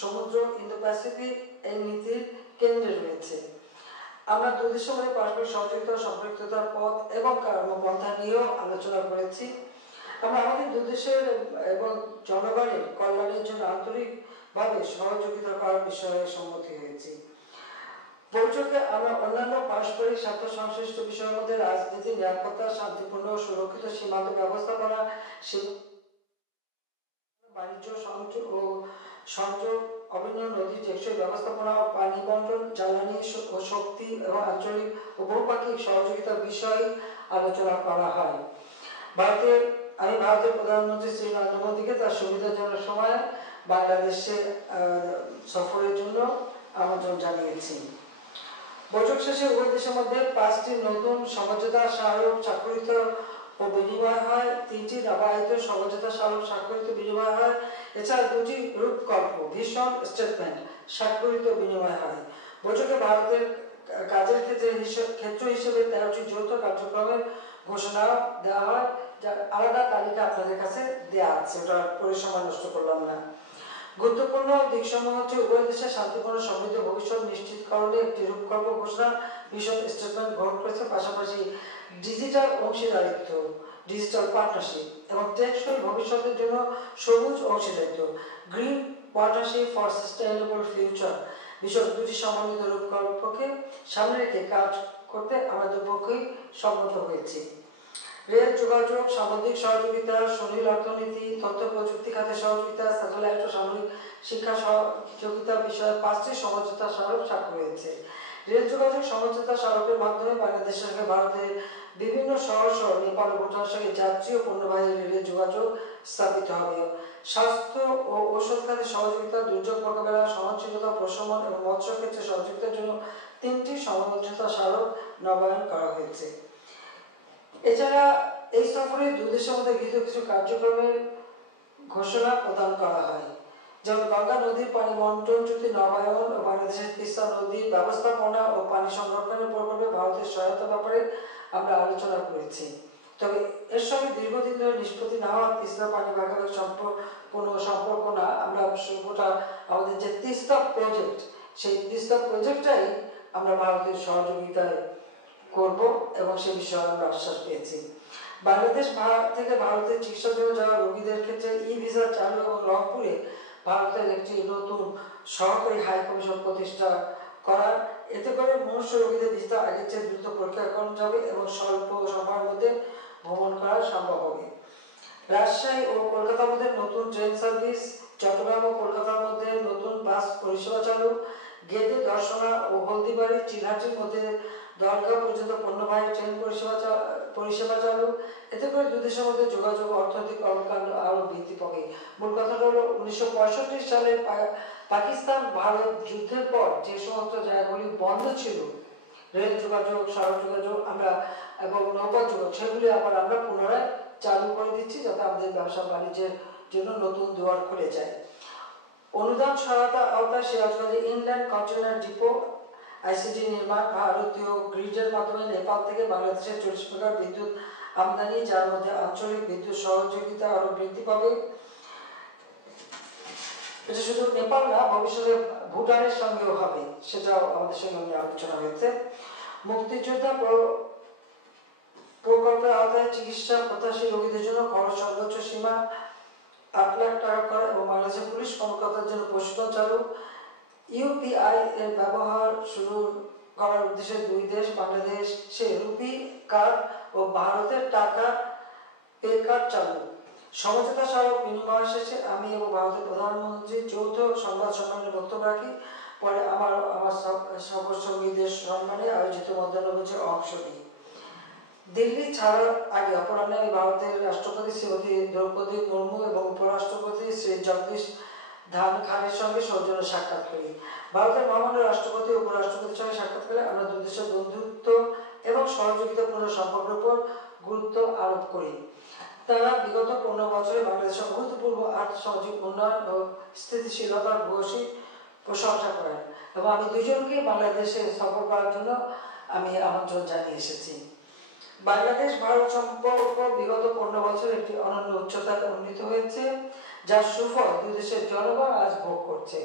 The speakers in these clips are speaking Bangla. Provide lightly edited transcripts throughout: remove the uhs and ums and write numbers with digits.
সমুদ্র ইন্দো প্যাসিফিক এই নীতির কেন্দ্রে রয়েছে। আমরা দুই দেশের মধ্যে পারস্পরিক সহযোগিতা সম্পৃক্ততার পথ এবং কর্মপন্থা নিয়েও আলোচনা করেছি। আমরা আমাদের দুই দেশের এবং জনগণের কল্যাণের জন্য আন্তরিকভাবে সহযোগিতা করার বিষয়ে সম্মতি হয়েছি। বৈঠকে আমরা অন্যান্য পারস্পরিক স্বার্থ সংশ্লিষ্ট বিষয়ের মধ্যে রাজনীতি, নিরাপত্তা, শান্তিপূর্ণ ও সুরক্ষিত সীমান্ত ব্যবস্থাপনা, বাণিজ্য সংযোগ, অভিনয়, নদী টেকসই ব্যবস্থাপনা, পানি বন্টন, জ্বালানি ও শক্তি এবং আঞ্চলিক ও বহুপাক্ষিক সহযোগিতার বিষয়ে আলোচনা করা হয়। আমি ভারতের প্রধানমন্ত্রী শ্রী নরেন্দ্র মোদীকে তার সুবিধাজনক সময়ে বাংলাদেশে সফরের জন্য আমন্ত্রণ জানিয়েছি। বৈঠক শেষে উভয় দেশের মধ্যে 5টি নতুন সমঝোতা স্মারক স্বাক্ষরিত ও বিনিময় হয়, 3টি নবায়িত সমঝোতা স্মারক স্বাক্ষরিত বিনিময় হয়, এছাড়া 2টি রূপকল্প ভিশন স্টেটমেন্ট স্বাক্ষরিত বিনিময় হয়। বৈঠকে ভারতের কাজের ক্ষেত্র হিসেবে 13টি যৌথ কার্যক্রমের ঘোষণা দেওয়া হয়, যার আলাদা তালিকা আপনাদের কাছে দেওয়া আছে, ওটা পরিসময় নষ্ট করলাম না। গুরুত্বপূর্ণ দিকসমূহ হচ্ছে উভয় দেশের শান্তিপূর্ণ সমৃদ্ধ ভবিষ্যৎ নিশ্চিতকরণে একটি রূপকল্প ঘোষণা ভিশন স্টেটমেন্ট গ্রহণ করেছে, পাশাপাশি ডিজিটাল অংশীদারিত্ব ডিজিটাল পার্টনারশিপ এবং টেকসই ভবিষ্যতের জন্য সবুজ অংশীদারিত্ব green partnership for sustainable future বিষয় 2টি সমন্বিত রূপকল্পকে সামনে রেখে কাজ করতে আমরা দুপক্ষই সম্মত হয়েছি। রেল যোগাযোগ, সামুদ্রিক সহযোগিতা, সুনীল অর্থনীতি, তথ্য প্রযুক্তি খাতে সহযোগিতা, স্যাটেলাইট ও সামরিক শিক্ষা সহযোগিতা বিষয়ে 5টি সমঝোতা স্মারক স্বাক্ষর হয়েছে। রেল যোগাযোগ সমঝোতা স্মারকের মাধ্যমে বাংলাদেশের সঙ্গে ভারতের বিভিন্ন শহর সহ নেপাল ও ভুটানের সঙ্গে যাত্রী ও পণ্যবাহী রেলের যোগাযোগ স্থাপিত হবে। স্বাস্থ্য ও ঔষধ খাতে সহযোগিতা, দুর্যোগ মোকাবেলা, সহনশীলতা, প্রশমন এবং মৎস্য ক্ষেত্রে সহযোগিতার জন্য 3টি সমঝোতা স্মারক নবায়ন করা হয়েছে। এছাড়া এই সফরে দুই দেশের মধ্যে কিছু কার্যক্রমের ঘোষণা প্রদান করা হয়, যেমন গঙ্গা নদীর পানি বন্টন চুক্তি নবায়ন ও বাংলাদেশের তিস্তা নদীর ব্যবস্থাপনা ও পানি সংরক্ষণের প্রকল্পে ভারতের সহায়তা ব্যাপারে আমরা আলোচনা করেছি। তবে এর সঙ্গে দীর্ঘদিন ধরে নিষ্পত্তি না হওয়া তিস্তা পানি ভাগাভাগি কোনো সম্পর্ক না, আমরা গোটা আমাদের যে তিস্তা প্রজেক্ট, সেই তিস্তা প্রজেক্টটাই আমরা ভারতের সহযোগিতায় করব এবং সে বিষয়ে আমরা আশ্বাস পেয়েছি। বাংলাদেশ থেকে ভারতে চিকিৎসার জন্য যাওয়া রোগীদের ক্ষেত্রে ই ভিসা চালু এবং রংপুরে ভারতের একটি নতুন সহকারী হাই কমিশন প্রতিষ্ঠা করা, এতে করে মনুষ্য রোগীদের ভিসা আগের চেয়ে দ্রুত পরীক্ষা করানো যাবে এবং স্বল্প সময়ের মধ্যে ভ্রমণ করা সম্ভব হবে। রাজশাহী ও কলকাতার মধ্যে নতুন ট্রেন সার্ভিস, চট্টগ্রাম ও কলকাতার মধ্যে নতুন বাস পরিষেবা চালু, গেদে, দর্শনা ও হলদিবাড়ি চিনহাটির মধ্যে দরগা পর্যন্ত পণ্যবাহী ট্রেন পরিষেবা চালু, এতে করে দুই দেশের মধ্যে যোগাযোগ, অর্থনৈতিক কর্মকাণ্ড আরো বৃদ্ধি পাবে। মূল কথাটা হলো 1965 সালে পাকিস্তান ভারত যুদ্ধের পর যে সমস্ত জায়গাগুলি বন্ধ ছিল, রেল যোগাযোগ, সড়ক যোগাযোগ আমরা এবং নৌপথ যোগাযোগ, সেগুলি আবার আমরা পুনরায় চালু করে দিচ্ছি, যাতে আমাদের ব্যবসা বাণিজ্যের জন্য নতুন দুয়ার খুলে যায়। অনুদান সহায়তা আওতায় সিরাজগঞ্জে ইনল্যান্ড কন্টেইনার ডিপো আইসিডি নির্মাণ, ভারতীয় গ্রিডের মাধ্যমে নেপাল থেকে বাংলাদেশের 40 মেগাওয়াট বিদ্যুৎ আমদানি, যার মধ্যে আঞ্চলিক বিদ্যুৎ সহযোগিতা আরো বৃদ্ধি পাবে। এটা শুধু নেপাল না, ভবিষ্যতে ভুটানের সঙ্গেও হবে, সেটাও আমাদের সঙ্গে আলোচনা হয়েছে। মুক্তিযোদ্ধা প্রকল্পের আওতায় চিকিৎসা প্রত্যাশী রোগীদের জন্য খরচ সর্বোচ্চ সীমা 8 লাখ টাকা করা এবং বাংলাদেশের পুলিশ কর্মকর্তাদের জন্য প্রশিক্ষণ চালু। ইউপিআই এর ব্যবহার শুরু করার উদ্দেশ্যে দুই দেশ বাংলাদেশে রুপি কার্ড ও ভারতের টাকা পে কার্ড চালু। সমঝোতা স্মারক বিনিময় শেষে আমি এবং ভারতের প্রধানমন্ত্রী যৌথ সংবাদ সম্মেলনে বক্তব্য রাখি। পরে আমার সহসঙ্গীদের সম্মানে আয়োজিত মধ্যাহ্নভোজে অংশ নিই। দিল্লি ছাড়ার আগে অপরাহ্নে আমি ভারতের রাষ্ট্রপতি শ্রীমতী দ্রৌপদী মুর্মু এবং উপরাষ্ট্রপতি শ্রী জগদীশ ধানখারের সঙ্গে সৌজন্য সাক্ষাৎ করি। ভারতের মহামান্য রাষ্ট্রপতি ও উপরাষ্ট্রপতির সঙ্গে সাক্ষাৎ করে আমরা দুই দেশের বন্ধুত্ব এবং সহযোগিতাপূর্ণ সম্পর্কের উপর গুরুত্ব আরোপ করি। তারা বিগত 15 বছরে বাংলাদেশের অভূতপূর্ব আর্থসামাজিক উন্নয়ন ও স্থিতিশীলতার ভূয়সী প্রশংসা করেন এবং আমি দুজনকে বাংলাদেশে সফর করার জন্য আমি আমন্ত্রণ জানিয়ে এসেছি। বাংলাদেশ ভারত সম্পর্ক বিগত 15 বছর একটি অনন্য উচ্চতায় উন্নীত হয়েছে। যার সুফল দুই দেশের জনগণ আজ ভোগ করছে।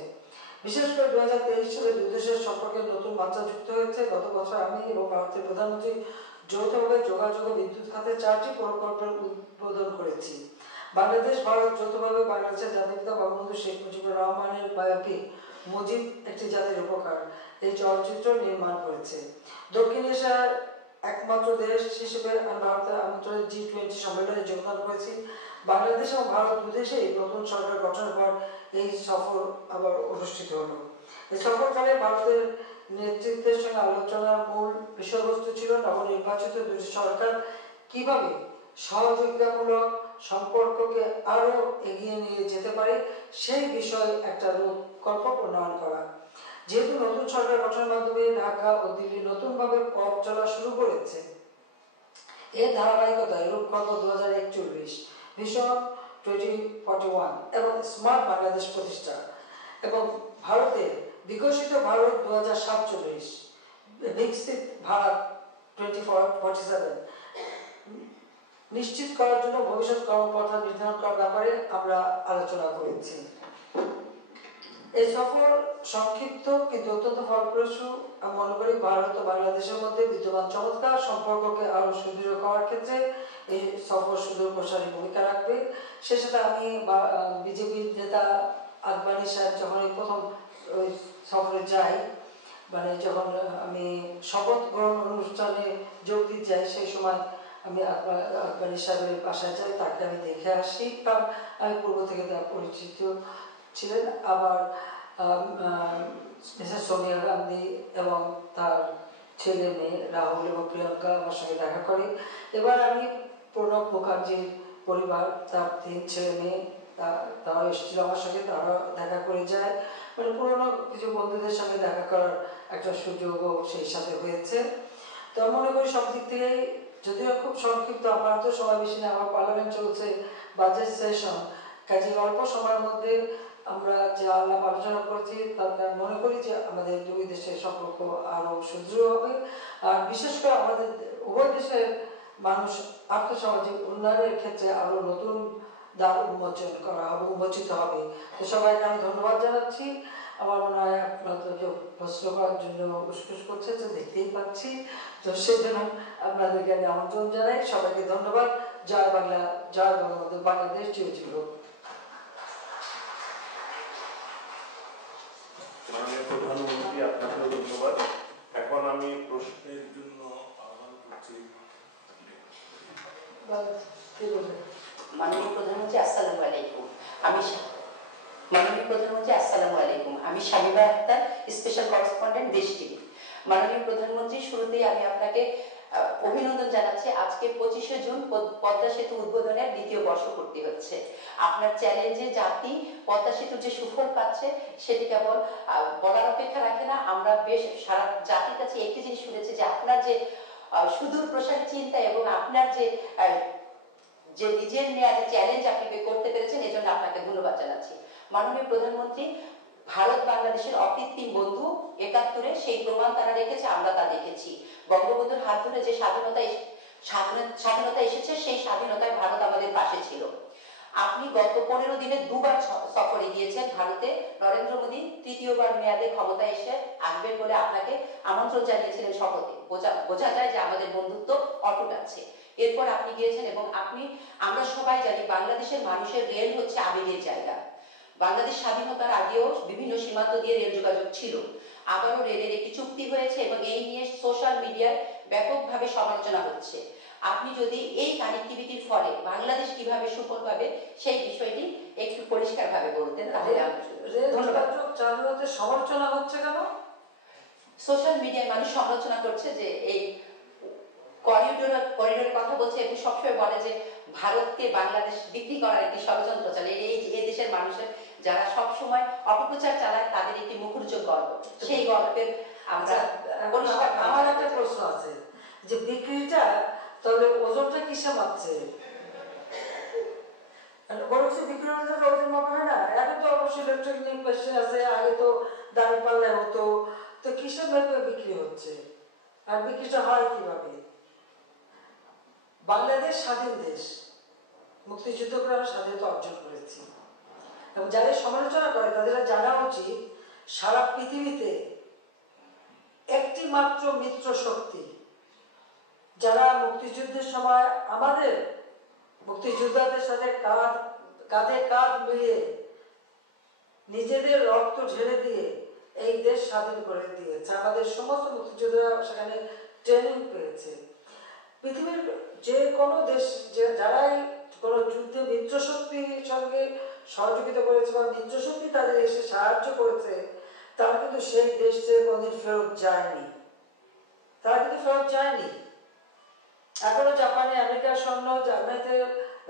বিশেষ করে 2023 সালে দুই দেশের সম্পর্কে নতুন মাত্রা যুক্ত হয়েছে। গত বছর আমি এবং ভারতের প্রধানমন্ত্রী যৌথভাবে যোগাযোগ ও বিদ্যুৎ খাতে 4টি প্রকল্পের উদ্বোধন করেছি। বাংলাদেশ ভারত যৌথভাবে বাংলাদেশের জাতির পিতা বঙ্গবন্ধু শেখ মুজিবুর রহমানের বায়োপিক মুজিব একটি জাতির উপকার এই চলচ্চিত্র নির্মাণ করেছে। দক্ষিণ এশিয়ার একমাত্র দেশ হিসেবে আমি ভারতের আমন্ত্রণে G20 সম্মেলনে যোগদান করেছি। বাংলাদেশ এবং ভারত দুদেশেই নতুন সরকার গঠনের পর এই সফর আবার অনুষ্ঠিত হলো। এই সফরকালে ভারতের নেতৃত্বের সঙ্গে আলোচনার মূল বিষয়বস্তু ছিল নবনির্বাচিত দুটি সরকার কিভাবে সহযোগিতামূলক সম্পর্ককে আরো এগিয়ে নিয়ে যেতে পারে সেই বিষয়ে একটা রূপকল্প প্রণয়ন করা। যেহেতু নতুন সরকার গঠনের মাধ্যমে ঢাকা ও দিল্লি নতুনভাবে পথ চলা শুরু করেছে, এর ধারাবাহিকতায় রূপকল্প 2041, ভিশন 2041 এবং স্মার্ট বাংলাদেশ প্রতিষ্ঠা এবং ভারতের বিকশিত ভারত 2047, বিকশিত ভারত 2047 নিশ্চিত করার জন্য ভবিষ্যৎ কর্মপন্থা নির্ধারণ করার ব্যাপারে আমরা আলোচনা করেছি। এই সফর সংক্ষিপ্ত কিন্তু অত্যন্ত ফলপ্রসূ। আমি মনে করি ভারত ও বাংলাদেশের মধ্যে বিদ্যমান চমৎকার সম্পর্ককে আরো সুদৃঢ় করার ক্ষেত্রে এই সফর সুদূর প্রসারী ভূমিকা রাখবে। সে সাথে আমি বিজেপির নেতা আদবানী সাহেব যখন এই প্রথম ওই সফরে যাই, মানে যখন আমি শপথ গ্রহণ অনুষ্ঠানে যোগ দিতে যাই, সেই সময় আমি আদবানী সাহেবের বাসায় যাই, তাকে আমি দেখে আসি, কারণ আমি পূর্ব থেকে তার পরিচিত ছিলেন। আবার মিসেস সোনিয়া গান্ধী এবং তার ছেলে মেয়ে রাহুল এবং প্রিয়াঙ্কা আমার সঙ্গে দেখা করে। এবার আমি প্রণব মুখার্জির পরিবার, তার 3 ছেলে মেয়ে, তারা এসেছিল আমার সঙ্গে, তারা দেখা করে যায়। মানে পুরোনো কিছু বন্ধুদের সঙ্গে দেখা করার একটা সুযোগও সেই সাথে হয়েছে। তো মনে করি সব দিক থেকেই, যদিও খুব সংক্ষিপ্ত, আমার তো সময় বেশি না, আমার পার্লামেন্ট চলছে, বাজেট সেশন, কাজে অল্প সময়ের মধ্যে আমরা যে আলাপ আলোচনা করেছি তাতে মনে করি যে আমাদের দুই দেশের সম্পর্ক আরো সুদৃঢ় হবে। আর বিশেষ করে আমাদের উভয় দেশের মানুষ আর্থসামাজিক উন্নয়নের ক্ষেত্রে আরো নতুন দ্বার উন্মোচন করা হবে, উন্মোচিত হবে। তো সবাইকে আমি ধন্যবাদ জানাচ্ছি। আমার মনে হয় আপনাদের প্রশ্ন করার জন্য উসকুস করছে, তো দেখতেই পাচ্ছি, তো সেজন্য আপনাদেরকে আমি আমন্ত্রণ জানাই। সবাইকে ধন্যবাদ। জয় বাংলা, জয় বঙ্গবন্ধু, বাংলাদেশ চিরজীবী হোক। মাননীয় প্রধানমন্ত্রী, আপনাকেও ধন্যবাদ। এখন আমি প্রশ্নের জন্য আহ্বান করছি মাননীয় প্রধানমন্ত্রী আসসালামু আলাইকুম। মাননীয় প্রধানমন্ত্রী আসসালামু আলাইকুম। আমি শামিমা আক্তার, স্পেশাল করেসপন্ডেন্ট দেশ টিভি। মাননীয় প্রধানমন্ত্রী, শুরুতেই আমি আপনাকে অভিনন্দন জানাচ্ছি। আজকে 25শে জুন পদ্মা সেতু উদ্বোধনের 2য় বর্ষপূর্তি হচ্ছে। আপনার চ্যালেঞ্জে জাতি পদ্মা সেতুর যে সুফল পাচ্ছে সেটি কেবল বলার অপেক্ষা রাখে না। আমরা বেশ সারা জাতির কাছে একটি জিনিস শুনেছি যে আপনার যে সুদূর প্রসারী চিন্তা এবং আপনার যে নিজের নেওয়া যে চ্যালেঞ্জ আপনি করতে পেরেছেন, এজন্য আপনাকে ধন্যবাদ জানাচ্ছি। মাননীয় প্রধানমন্ত্রী, ভারত বাংলাদেশের অকৃত্রিম বন্ধু, 71-এ সেই প্রমাণ তারা রেখেছে, আমরা তা দেখেছি। বঙ্গবন্ধুর হাত ধরে যে স্বাধীনতা এসেছে, সেই স্বাধীনতায় ভারত আমাদের পাশে ছিল। আপনি গত 15 দিনে 2বার সফরে গিয়েছেন ভারতে। নরেন্দ্র মোদী 3য় মেয়াদে ক্ষমতায় এসে আসবেন বলে আপনাকে আমন্ত্রণ জানিয়েছিলেন শপথে। বোঝা যায় যে আমাদের বন্ধুত্ব অটুট আছে। এরপর আপনি গিয়েছেন এবং আমরা সবাই জানি বাংলাদেশের মানুষের রেল হচ্ছে আবেগের জায়গা। বাংলাদেশ স্বাধীনতার আগেও বিভিন্ন সীমান্ত দিয়ে রেল যোগাযোগ ছিল, আবারও রেলের একটি চুক্তি হয়েছে এবং এই নিয়ে সোশ্যাল মিডিয়ায় ব্যাপকভাবে সমালোচনা হচ্ছে। আপনি যদি এই কানেক্টিভিটির ফলে বাংলাদেশ কিভাবে সুফল পাবে সেই বিষয়টি একটু পরিষ্কারভাবে বলতেন, তাহলে চালু হতে সমালোচনা হচ্ছে কেন? সোশ্যাল মিডিয়ায় মানুষ সমালোচনা করছে যে এই করিডোরের কথা বলছে এবং সবসময় বলে যে ভারতকে বাংলাদেশ বিক্রি করার একটি ষড়যন্ত্র চলে। এই দেশের মানুষের যারা সবসময় অপপ্রচার চালায় তাদের একটি মুখরোচক গল্প, সেই গল্পের আমরা আমার একটা প্রশ্ন আছে যে বিক্রিটা তাহলে ওজনটা কিসে মাপছে? বরঞ্চ বিক্রি ওজন মাপা হয় না। এখন তো অবশ্যই ইলেকট্রনিক মেশিন আছে, আগে তো দাঁড়ি পাল্লায় হতো, তো কিসের ভেবে বিক্রি হচ্ছে আর বিক্রিটা হয় কিভাবে? বাংলাদেশ স্বাধীন দেশ, মুক্তিযুদ্ধ করে আমরা স্বাধীনতা অর্জন করেছি। এবং যারা সমালোচনা করে তাদের জানা উচিত সারা পৃথিবীতে একটি মাত্র মিত্র শক্তি যারা মুক্তিযুদ্ধের সময় আমাদের মুক্তিযোদ্ধাদের সাথে কাঁধে কাঁধ মিলিয়ে নিজেদের রক্ত ঝেড়ে দিয়ে এই দেশ স্বাধীন করে দিয়েছে। আমাদের সমস্ত মুক্তিযোদ্ধারা সেখানে ট্রেনিং পেয়েছে। পৃথিবীর যে কোনো দেশ যারাই কোনো যুদ্ধে মিত্রশক্তির সঙ্গে সহযোগিতা করেছে বা মিত্রশক্তি তাদের এসে সাহায্য করেছে, তারা কিন্তু সেই দেশ থেকে কোনদিন ফেরত যায়নি। এখনো জাপানে আমেরিকার সৈন্য, জার্মানিতে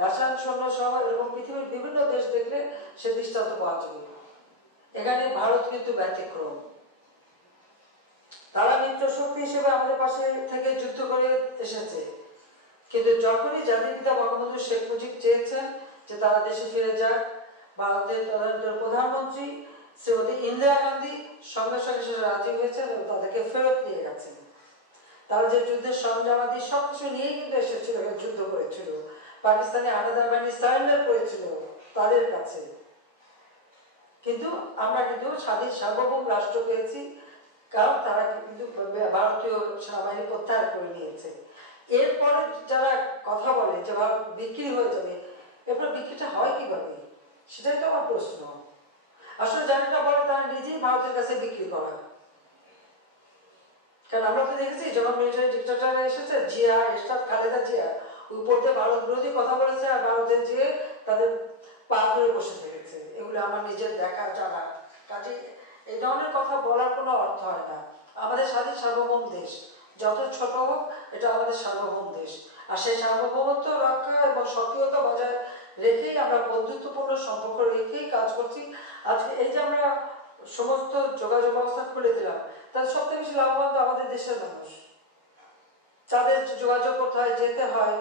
রাশিয়ান সৈন্য সহ এরকম পৃথিবীর বিভিন্ন দেশ দেখলে সে দৃষ্টান্ত পাওয়া যাবে। এখানে ভারত কিন্তু ব্যতিক্রম। তারা মিত্রশক্তি হিসেবে আমাদের পাশে থেকে যুদ্ধ করে এসেছে, কিন্তু যখনই জাতির পিতা বঙ্গবন্ধু শেখ মুজিব চেয়েছেন যে তারা দেশে ফিরে যাক, ভারতের তদানীন্তন প্রধানমন্ত্রী শ্রীমতী ইন্দিরা গান্ধী সঙ্গে সঙ্গে সে রাজি হয়েছেন এবং তাদেরকে ফেরত নিয়ে গেছেন। তারা যে যুদ্ধের সরঞ্জামাদি সবকিছু নিয়েই কিন্তু এসেছিল, যুদ্ধ করেছিল। পাকিস্তানি হানাদার বাহিনী সারেন্ডার করেছিল তাদের কাছে, কিন্তু আমরা কিন্তু স্বাধীন সার্বভৌম রাষ্ট্র পেয়েছি, কারণ তারা কিন্তু ভারতীয় সেনাবাহিনী প্রত্যাহার করে নিয়েছে। এরপরে যারা কথা বলে যে ভারত বিক্রি হয়ে যাবে, এরপর বিক্রিটা হয় কিভাবে, সেটাই তো আমার প্রশ্ন। আসলে যারা বলে তারা নিজেই ভারতের কাছে বিক্রি করা। কারণ আমরা তো দেখেছি যখন মিলিটারি ডিক্টেটররা এসেছে, জিয়া, এরশাদ, খালেদা জিয়া উপর দিয়ে ভারত বিরোধী কথা বলেছে আর ভারতে যেয়ে তাদের পা ধরে বসে থেকেছে। এগুলো আমার নিজের দেখা জানা। কাজে এই ধরনের কথা বলার কোনো অর্থ হয় না। আমাদের স্বাধীন সার্বভৌম দেশ, যত ছোট হোক, এটা আমাদের সার্বভৌম দেশ। আর সেই সার্বভৌমত্ব রক্ষা এবং সক্রিয়তা বজায় রেখেই আমরা বন্ধুত্বপূর্ণ সম্পর্ক রেখেই কাজ করছি। আজকে এই যে আমরা সমস্ত যোগাযোগ ব্যবস্থা খুলে দিলাম, তার সবথেকে বেশি লাভবান তো আমাদের দেশের মানুষ। যাদের যোগাযোগ করতে হয়, যেতে হয়,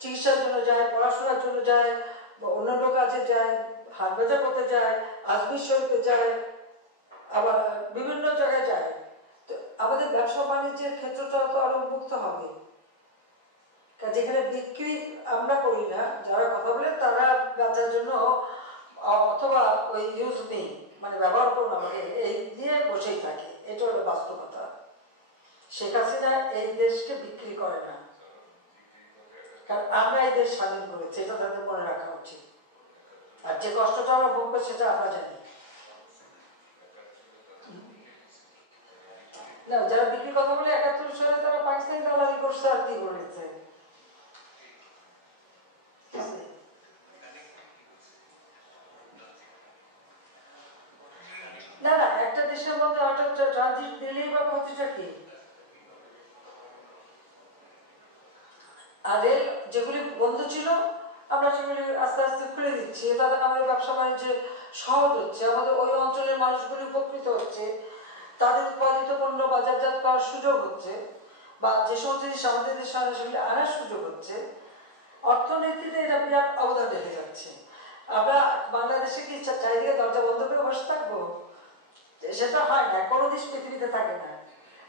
চিকিৎসার জন্য যায়, পড়াশোনার জন্য যায়, বা অন্যান্য কাজে যায়, হাট বাজার করতে যায়, আজমির শরীফে যায়, আবার বিভিন্ন জায়গায় যায়। তো আমাদের ব্যবসা বাণিজ্যের ক্ষেত্রটা তো আরো উন্মুক্ত হবে। যেখানে বিক্রি আমরা করি না, যারা কথা বলে তারা বাঁচার জন্য অথবা ওই ইউজ মি মানে ব্যবহার করুন আমাকে এই দিয়ে বসেই থাকে। এটা হলো বাস্তবতা। শেখ হাসিনা এই দেশকে বিক্রি করে না, কারণ আমরা এই দেশ স্বাধীন করেছি, এটা তাদের মনে রাখা উচিত। আর যে কষ্টটা আমরা ভোগ করছি সেটা আমরা জানি না। যারা বিক্রির কথা বলে ৭১ সালে তারা পাকিস্তানি দালালি করছে আর কি করেছে। না না, একটা দেশের মধ্যে হঠাৎ ট্রানজিট দিলেই বা ক্ষতিটা কি? আর রেল যেগুলি বন্ধ ছিল আমরা সেগুলি আস্তে আস্তে খুলে দিচ্ছি, তাতে আমাদের ব্যবসা বাণিজ্য সহজ হচ্ছে, আমাদের ওই অঞ্চলের মানুষগুলি উপকৃত হচ্ছে, তাদের উৎপাদিত পণ্য বাজারজাত করার সুযোগ হচ্ছে, বা যে সমস্ত জিনিস আমাদের দেশে আনে সেগুলি আনার সুযোগ হচ্ছে। অর্থনীতিতে এটা বিরাট অবদান রেখে যাচ্ছে। আমরা বাংলাদেশে কি চারিদিকে দরজা বন্ধ করে বসে থাকবো? সেটা হয় না, কোনো দেশ পৃথিবীতে থাকে না।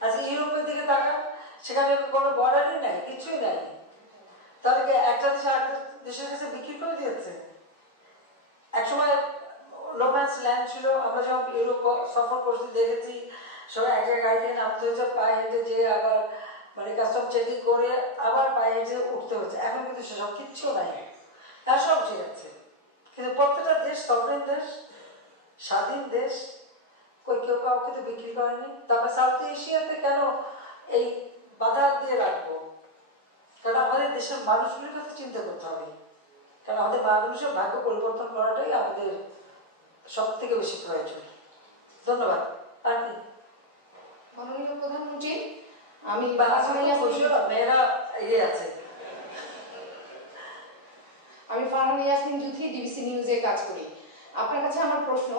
আজকে ইউরোপের দিকে তাকান, সেখানে কোনো বর্ডারই নাই, কিছুই নাই। তাদেরকে একটা দেশ আরেকটা দেশের কাছে বিক্রি করে দিয়েছে। একসময় রোম্যান্স ল্যান্ড ছিল, আমরা যখন ইউরোপ সফর করছি দেখেছি সবাই এক জায়গায় গাড়ি থেকে নামতে হয়েছে, পায়ে হেঁটে যেয়ে আবার মানে কাস্টম চেকিং করে আবার পায়ে হেঁটে উঠতে হচ্ছে। এখন কিন্তু সেসব কিচ্ছু নাই, তার সব ঠিক আছে। কিন্তু প্রত্যেকটা দেশ সভরেন দেশ, স্বাধীন দেশ, কেউ কাউকে তো বিক্রি করেনি। তারপর সাউথ এশিয়াতে কেন এই বাধা দিয়ে রাখবো? কারণ আমাদের দেশের মানুষগুলির কথা চিন্তা করতে হবে, কারণ আমাদের মানুষের ভাগ্য পরিবর্তন করাটাই আমাদের সব থেকে বেশি প্রয়োজন। ধন্যবাদ। আর কি মাননীয় প্রধানমন্ত্রী, আমি মেয়েরা ইয়ে আছে। আমি ফারহানা ইয়াসমিন জুথি, ডিবিসি নিউজে কাজ করি। আপনার কাছে আমার প্রশ্ন,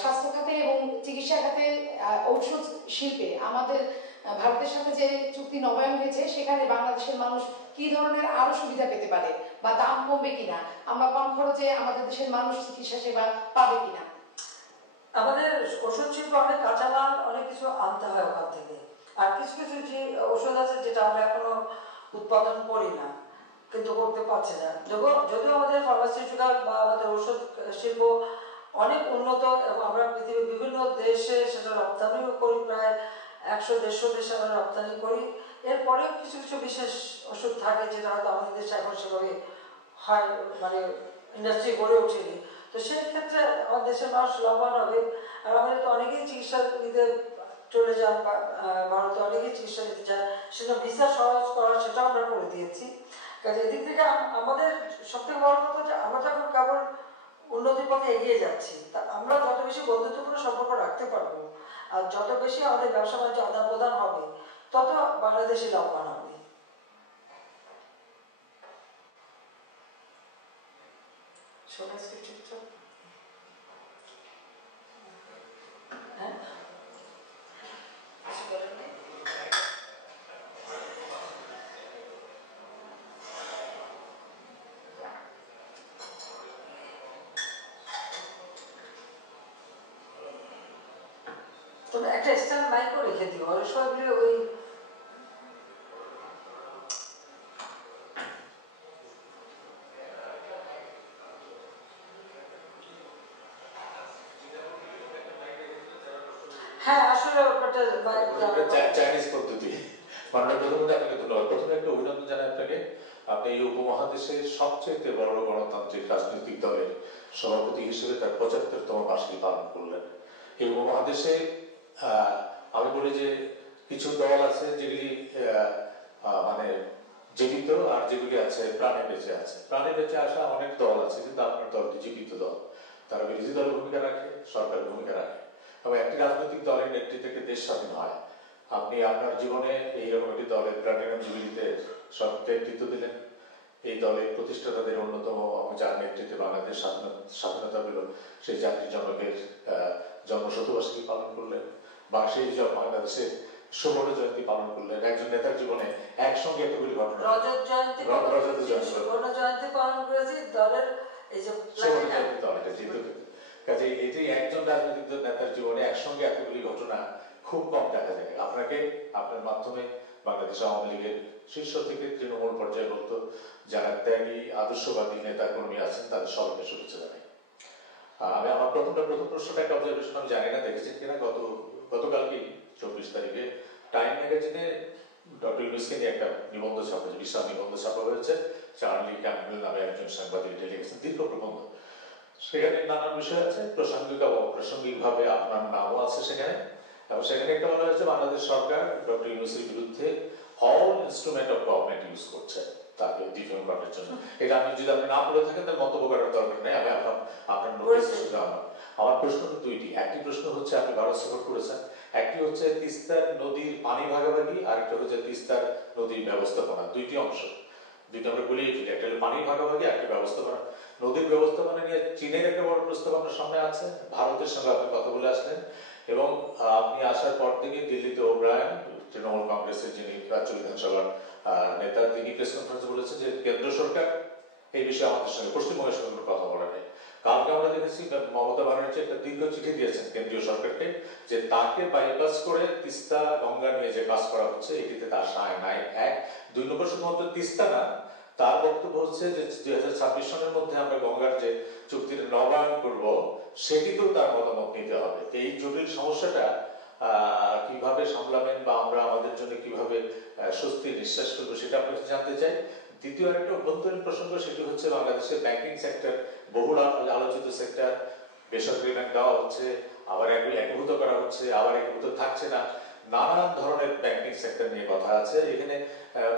স্বাস্থ্য খাতে এবং চিকিৎসা খাতে ঔষধ শিল্পে আমাদের ভারতের সাথে যে চুক্তি নবায়ন হয়েছে, সেখানে বাংলাদেশের মানুষ কি ধরনের আরো সুবিধা পেতে পারে, বা দাম কমবে কিনা, আমরা কম খরচে আমাদের দেশের মানুষ চিকিৎসা সেবা পাবে কিনা? আমাদের ওষুধ শিল্প অনেক কাঁচামাল অনেক কিছু আনতে হয় ওখান থেকে, আর কিছু কিছু যে ওষুধ আছে যেটা আমরা এখনো উৎপাদন করি না। কিন্তু করতে পারছে না। যদিও আমাদের ফার্মাসিউটিক্যাল বা আমাদের ঔষধ শিল্প অনেক উন্নত এবং আমরা পৃথিবীর বিভিন্ন দেশে সেটা রপ্তানিও করি, প্রায় 100-150 দেশে আমরা রপ্তানি করি। এরপরেও কিছু কিছু বিশেষ ওষুধ থাকে যেটা হয়তো আমাদের দেশে এখন সেভাবে হয়, মানে ইন্ডাস্ট্রি গড়ে ওঠেনি। তো সেই ক্ষেত্রে আমাদের দেশের মানুষ লাভবান হবে। আর আমাদের তো অনেকেই চিকিৎসা নিতে চলে যান বা ভারতে অনেকেই চিকিৎসা নিতে চান, সেটা ভিসা সহজ করা সেটাও আমরা করে দিয়েছি। কাজে এদিক থেকে আমাদের সবথেকে বড় কথা যে আমরা তো এখন কেবল উন্নতির পথে এগিয়ে যাচ্ছি। তা আমরা যত বেশি বন্ধুত্বপূর্ণ সম্পর্ক রাখতে পারবো আর যত বেশি আমাদের ব্যবসা বাণিজ্য আদান প্রদান হবে, তত বাংলাদেশি লাভবান হবে। হ্যাঁ, তবে একটা স্ট্যান্ড মাইকও রেখে দিও, অনেক সময় ওই হ্যাঁ আসলে চাইনিজ পদ্ধতি। মাননীয় প্রধানমন্ত্রী, আপনাকে ধন্যবাদ। প্রথমে একটা অভিনন্দন জানাই আপনাকে। আপনি এই উপমহাদেশের সবচেয়ে বড় গণতান্ত্রিক রাজনৈতিক দলের সভাপতি হিসেবে তার 75তম বার্ষিকী পালন করলেন। এই উপমহাদেশে আমি বলি যে কিছু দল আছে যেগুলি মানে জীবিত, আর যেগুলি আছে প্রাণে বেঁচে আছে। প্রাণে বেঁচে আসা অনেক দল আছে, কিন্তু আপনার দলটি জীবিত দল। তারা বিরোধী দলের ভূমিকা রাখে, সরকারের ভূমিকা রাখে, এবং একটি রাজনৈতিক দলের নেতৃত্বে দেশ স্বাধীন হয়। আপনি আপনার জীবনে এইরকম একটি দলের প্লাটিনাম জুবিলিতে নেতৃত্ব দিলেন। এই দলের প্রতিষ্ঠাতাদের অন্যতম, যার নেতৃত্বে বাংলাদেশ স্বাধীনতা পেল, সেই জাতির জনকের জন্মশতবার্ষিকী পালন করলেন, বা সেই বাংলাদেশের 16 জয়ন্তী পালন করলেন। একজন নেতার জীবনে একসঙ্গে এতগুলি ঘটনা, রজত জয়ন্তী পালন করেছি, দলের এই যে 16 জয়ন্তী দল, এটা যেহেতু কাজে এটি একজন রাজনৈতিক নেতার জীবনে একসঙ্গে এতগুলি ঘটনা খুব কম দেখা যায়। আপনাকে আপনার মাধ্যমে বাংলাদেশ আওয়ামী লীগের শীর্ষ থেকে তৃণমূল পর্যায়ে বলতো যারা ত্যাগী আদর্শবাদী নেতা কর্মী আছেন তাদের সবাইকে শুভেচ্ছা জানাই। আমি আমার প্রথম প্রশ্নটা একটা অবজারভেশন, আমি জানি না দেখেছেন কিনা, গতকালকে 24 তারিখে টাইম ম্যাগাজিনে ডক্টর ইউনুসকে নিয়ে একটা নিবন্ধ ছাপা হয়েছে, বিশাল নিবন্ধ ছাপা হয়েছে। চার্লি ক্যাম্পবেল নামে একজন সাংবাদিক ঢেলে গেছেন, দীর্ঘ প্রবন্ধ। সেখানে নানান বিষয় আছে, প্রাসঙ্গিক এবং অপ্রাসঙ্গিক ভাবে আপনার নামও আছে সেখানে। এবং সেখানে একটা বলা হয়েছে বাংলাদেশ সরকার ডক্টর ইউনুসের বিরুদ্ধে all instrument of government use করছে তাকে ডিফেম করার জন্য। এটা আপনি যদি আপনি না বলে থাকেন তাহলে মন্তব্য করার দরকার নেই। আমি আপনার নোটিশ শুধু আমার প্রশ্ন দুইটি। একটি প্রশ্ন হচ্ছে আপনি ভারত সফর করেছেন, একটি হচ্ছে তিস্তার নদীর পানি ভাগাভাগি, আর একটা হচ্ছে তিস্তার নদীর ব্যবস্থাপনা। দুইটি অংশ, দুইটা আমরা বলি, একটা হলো পানি ভাগাভাগি, একটা ব্যবস্থাপনা। নদীর ব্যবস্থাপনা নিয়ে চীনের একটা বড় প্রস্তাব আপনার সামনে আছে, ভারতের সঙ্গে আপনি কথা বলে আসলেন, এবং আপনি আসার পর থেকে দিল্লিতে ওব্রায়ন, তৃণমূল কংগ্রেসের যিনি রাজ্য বিধানসভার নেতা, তিনি প্রেস কনফারেন্সে বলেছেন যে কেন্দ্র সরকার এই বিষয়ে আমাদের সঙ্গে, পশ্চিমবঙ্গের সঙ্গে কোনো কথা বলা নেই। কালকে আমরা দেখেছি মমতা ব্যানার্জি একটা দীর্ঘ চিঠি দিয়েছেন কেন্দ্রীয় সরকারকে, যে তাকে বাইপাস করে তিস্তা গঙ্গা নিয়ে যে কাজ করা হচ্ছে এটিতে তার সায় নাই। এক, দুই নম্বর, শুধুমাত্র তিস্তা না, তার বক্তব্য হচ্ছে যে 2026 সনের মধ্যে আমরা গঙ্গার যে চুক্তির নবায়ন করব সেটিতেও তার মতামত নিতে হবে। এই জটিল সমস্যাটা কিভাবে সামলাবেন বা আমরা আমাদের জন্য কিভাবে স্বস্তির নিঃশ্বাস করবো সেটা আপনাকে জানতে চাই। দ্বিতীয় একটা অভ্যন্তরীণ প্রসঙ্গ, সেটি হচ্ছে বাংলাদেশের ব্যাংকিং সেক্টর, বহুল আলোচিত সেক্টর। বেসরকারি ব্যাংক দেওয়া হচ্ছে, আবার একীভূত করা হচ্ছে, আবার একীভূত থাকছে না, নানান ধরনের ব্যাংকিং সেক্টর নিয়ে কথা আছে। এখানে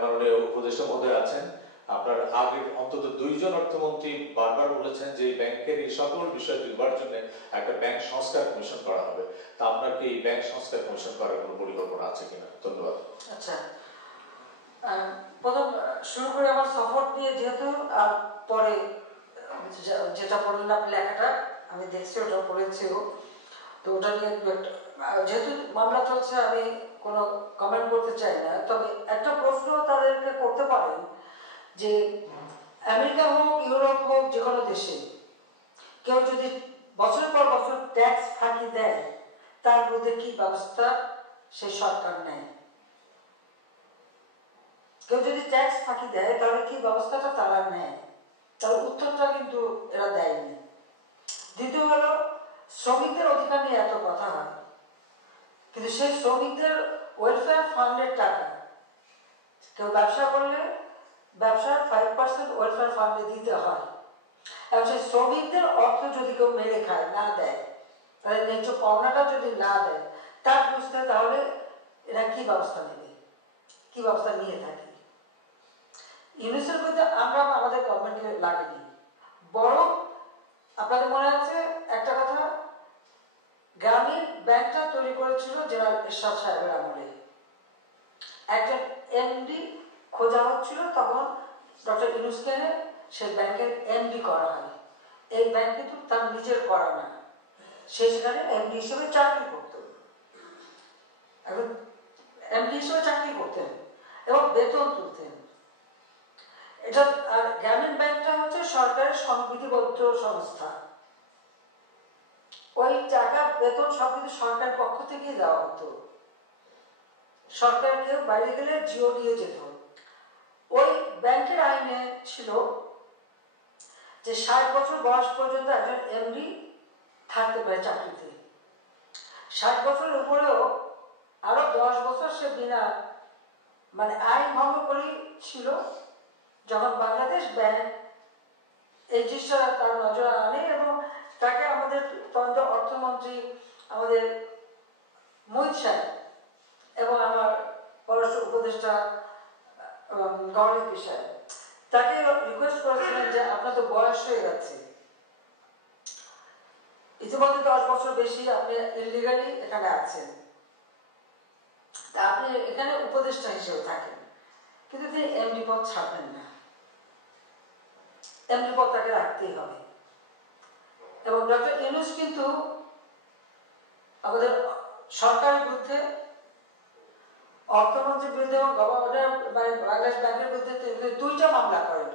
মাননীয় উপদেষ্টা মহোদয় আছেন, আপনার আগের অন্তত 2 জন অর্থমন্ত্রী বারবার বলেছেন যে ব্যাংকের এই সকল বিষয় দেখবার জন্য একটা ব্যাংক সংস্কার কমিশন করা হবে। তা আপনার কি এই ব্যাংক সংস্কার কমিশন করার কোনো পরিকল্পনা আছে কিনা? ধন্যবাদ। আচ্ছা, প্রথম শুরু করে আমার সফর নিয়ে, যেহেতু পরে যেটা বললেন আপনি লেখাটা আমি দেখছি, ওটা পড়েছিও, তো ওটা নিয়ে যেহেতু মামলা চলছে আমি কোনো কমেন্ট করতে চাই না। তবে একটা প্রশ্ন তাদেরকে করতে পারেন যে আমেরিকা হোক, ইউরোপ হোক, যে কোনো দেশে কেউ যদি বছরের পর বছর ট্যাক্স ফাঁকি দেয়, তার বিরুদ্ধে কি ব্যবস্থা সেই সরকার নেয়? কেউ যদি ট্যাক্স ফাঁকি দেয় তাহলে কি ব্যবস্থাটা তারা নেয়, তার উত্তরটা কিন্তু এরা দেয়নি। দ্বিতীয় হলো শ্রমিকদের অধিকার নিয়ে এত কথা হয়, কিন্তু সেই শ্রমিকদের ওয়েলফেয়ার ফান্ডের টাকা কেউ ব্যবসা করলে ব্যবসার 5% ওয়েলফেয়ার ফান্ডে দিতে হয়, এবং সেই শ্রমিকদের অর্থ যদি কেউ মেরে খায়, না দেয়, তাহলে ন্যায্য পাওনাটা যদি না দেয়, তার বুঝতে তাহলে এরা কি ব্যবস্থা নেবে, কি ব্যবস্থা নিয়ে থাকে। ইউনিসেফের মধ্যে আমরা আমাদের গভর্নমেন্টকে লাগেনি, বরং আপনাদের মনে আছে একটা কথা, গ্রামীণ ব্যাংকটা তৈরি করেছিল জেনারেল এরশাদ সাহেবের আমলে। একজন এমডি খোঁজা হচ্ছিল, তখন ডক্টর ইউনুসকে সেই ব্যাংকের এমডি করা হয়। এই ব্যাংক কিন্তু তার নিজের করা না, সে সেখানে এমডি হিসেবে চাকরি করত, এখন এমডি হিসেবে চাকরি করতেন এবং বেতন তুলতেন। এটা আর গ্রামীণ ব্যাংকটা হচ্ছে সরকারের সংবিধিবদ্ধ সংস্থা, ওই টাকা বেতন সব কিন্তু সরকারের পক্ষ থেকে দেওয়া হতো, সরকার কেউ বাইরে গেলে জিও দিয়ে যেত। ওই ব্যাংকের আইনে ছিল যে 60 বছর বয়স পর্যন্ত একজন এমডি থাকতে পারে চাকরিতে, 60 বছরের উপরেও আরো 10 বছর সে বিনা মানে আইন ভঙ্গ করেই ছিল। যখন বাংলাদেশ ব্যাংক এই জিনিসটা তার নজরে আনে এবং তাকে আমাদের তদন্ত অর্থমন্ত্রী আমাদের মোহিত সাহেব এবং আমার পররাষ্ট্র উপদেষ্টা গভর্নর সাহেব তাকে রিকোয়েস্ট করেছিলেন যে আপনার তো বয়স হয়ে যাচ্ছে, ইতিমধ্যে 10 বছর বেশি আপনি ইলিগালি এখানে আছেন, তা আপনি এখানে উপদেষ্টা হিসেবে থাকেন, কিন্তু তিনি এমডি পদ ছাড়বেন না, এমডি পদ তাকে রাখতেই হবে। এবং ডক্টর ইউনুস কিন্তু আমাদের সরকারের বিরুদ্ধে, অর্থমন্ত্রীর বিরুদ্ধে এবং গভর্নর মানে বাংলাদেশ ব্যাংকের বিরুদ্ধে 2টা মামলা করেন।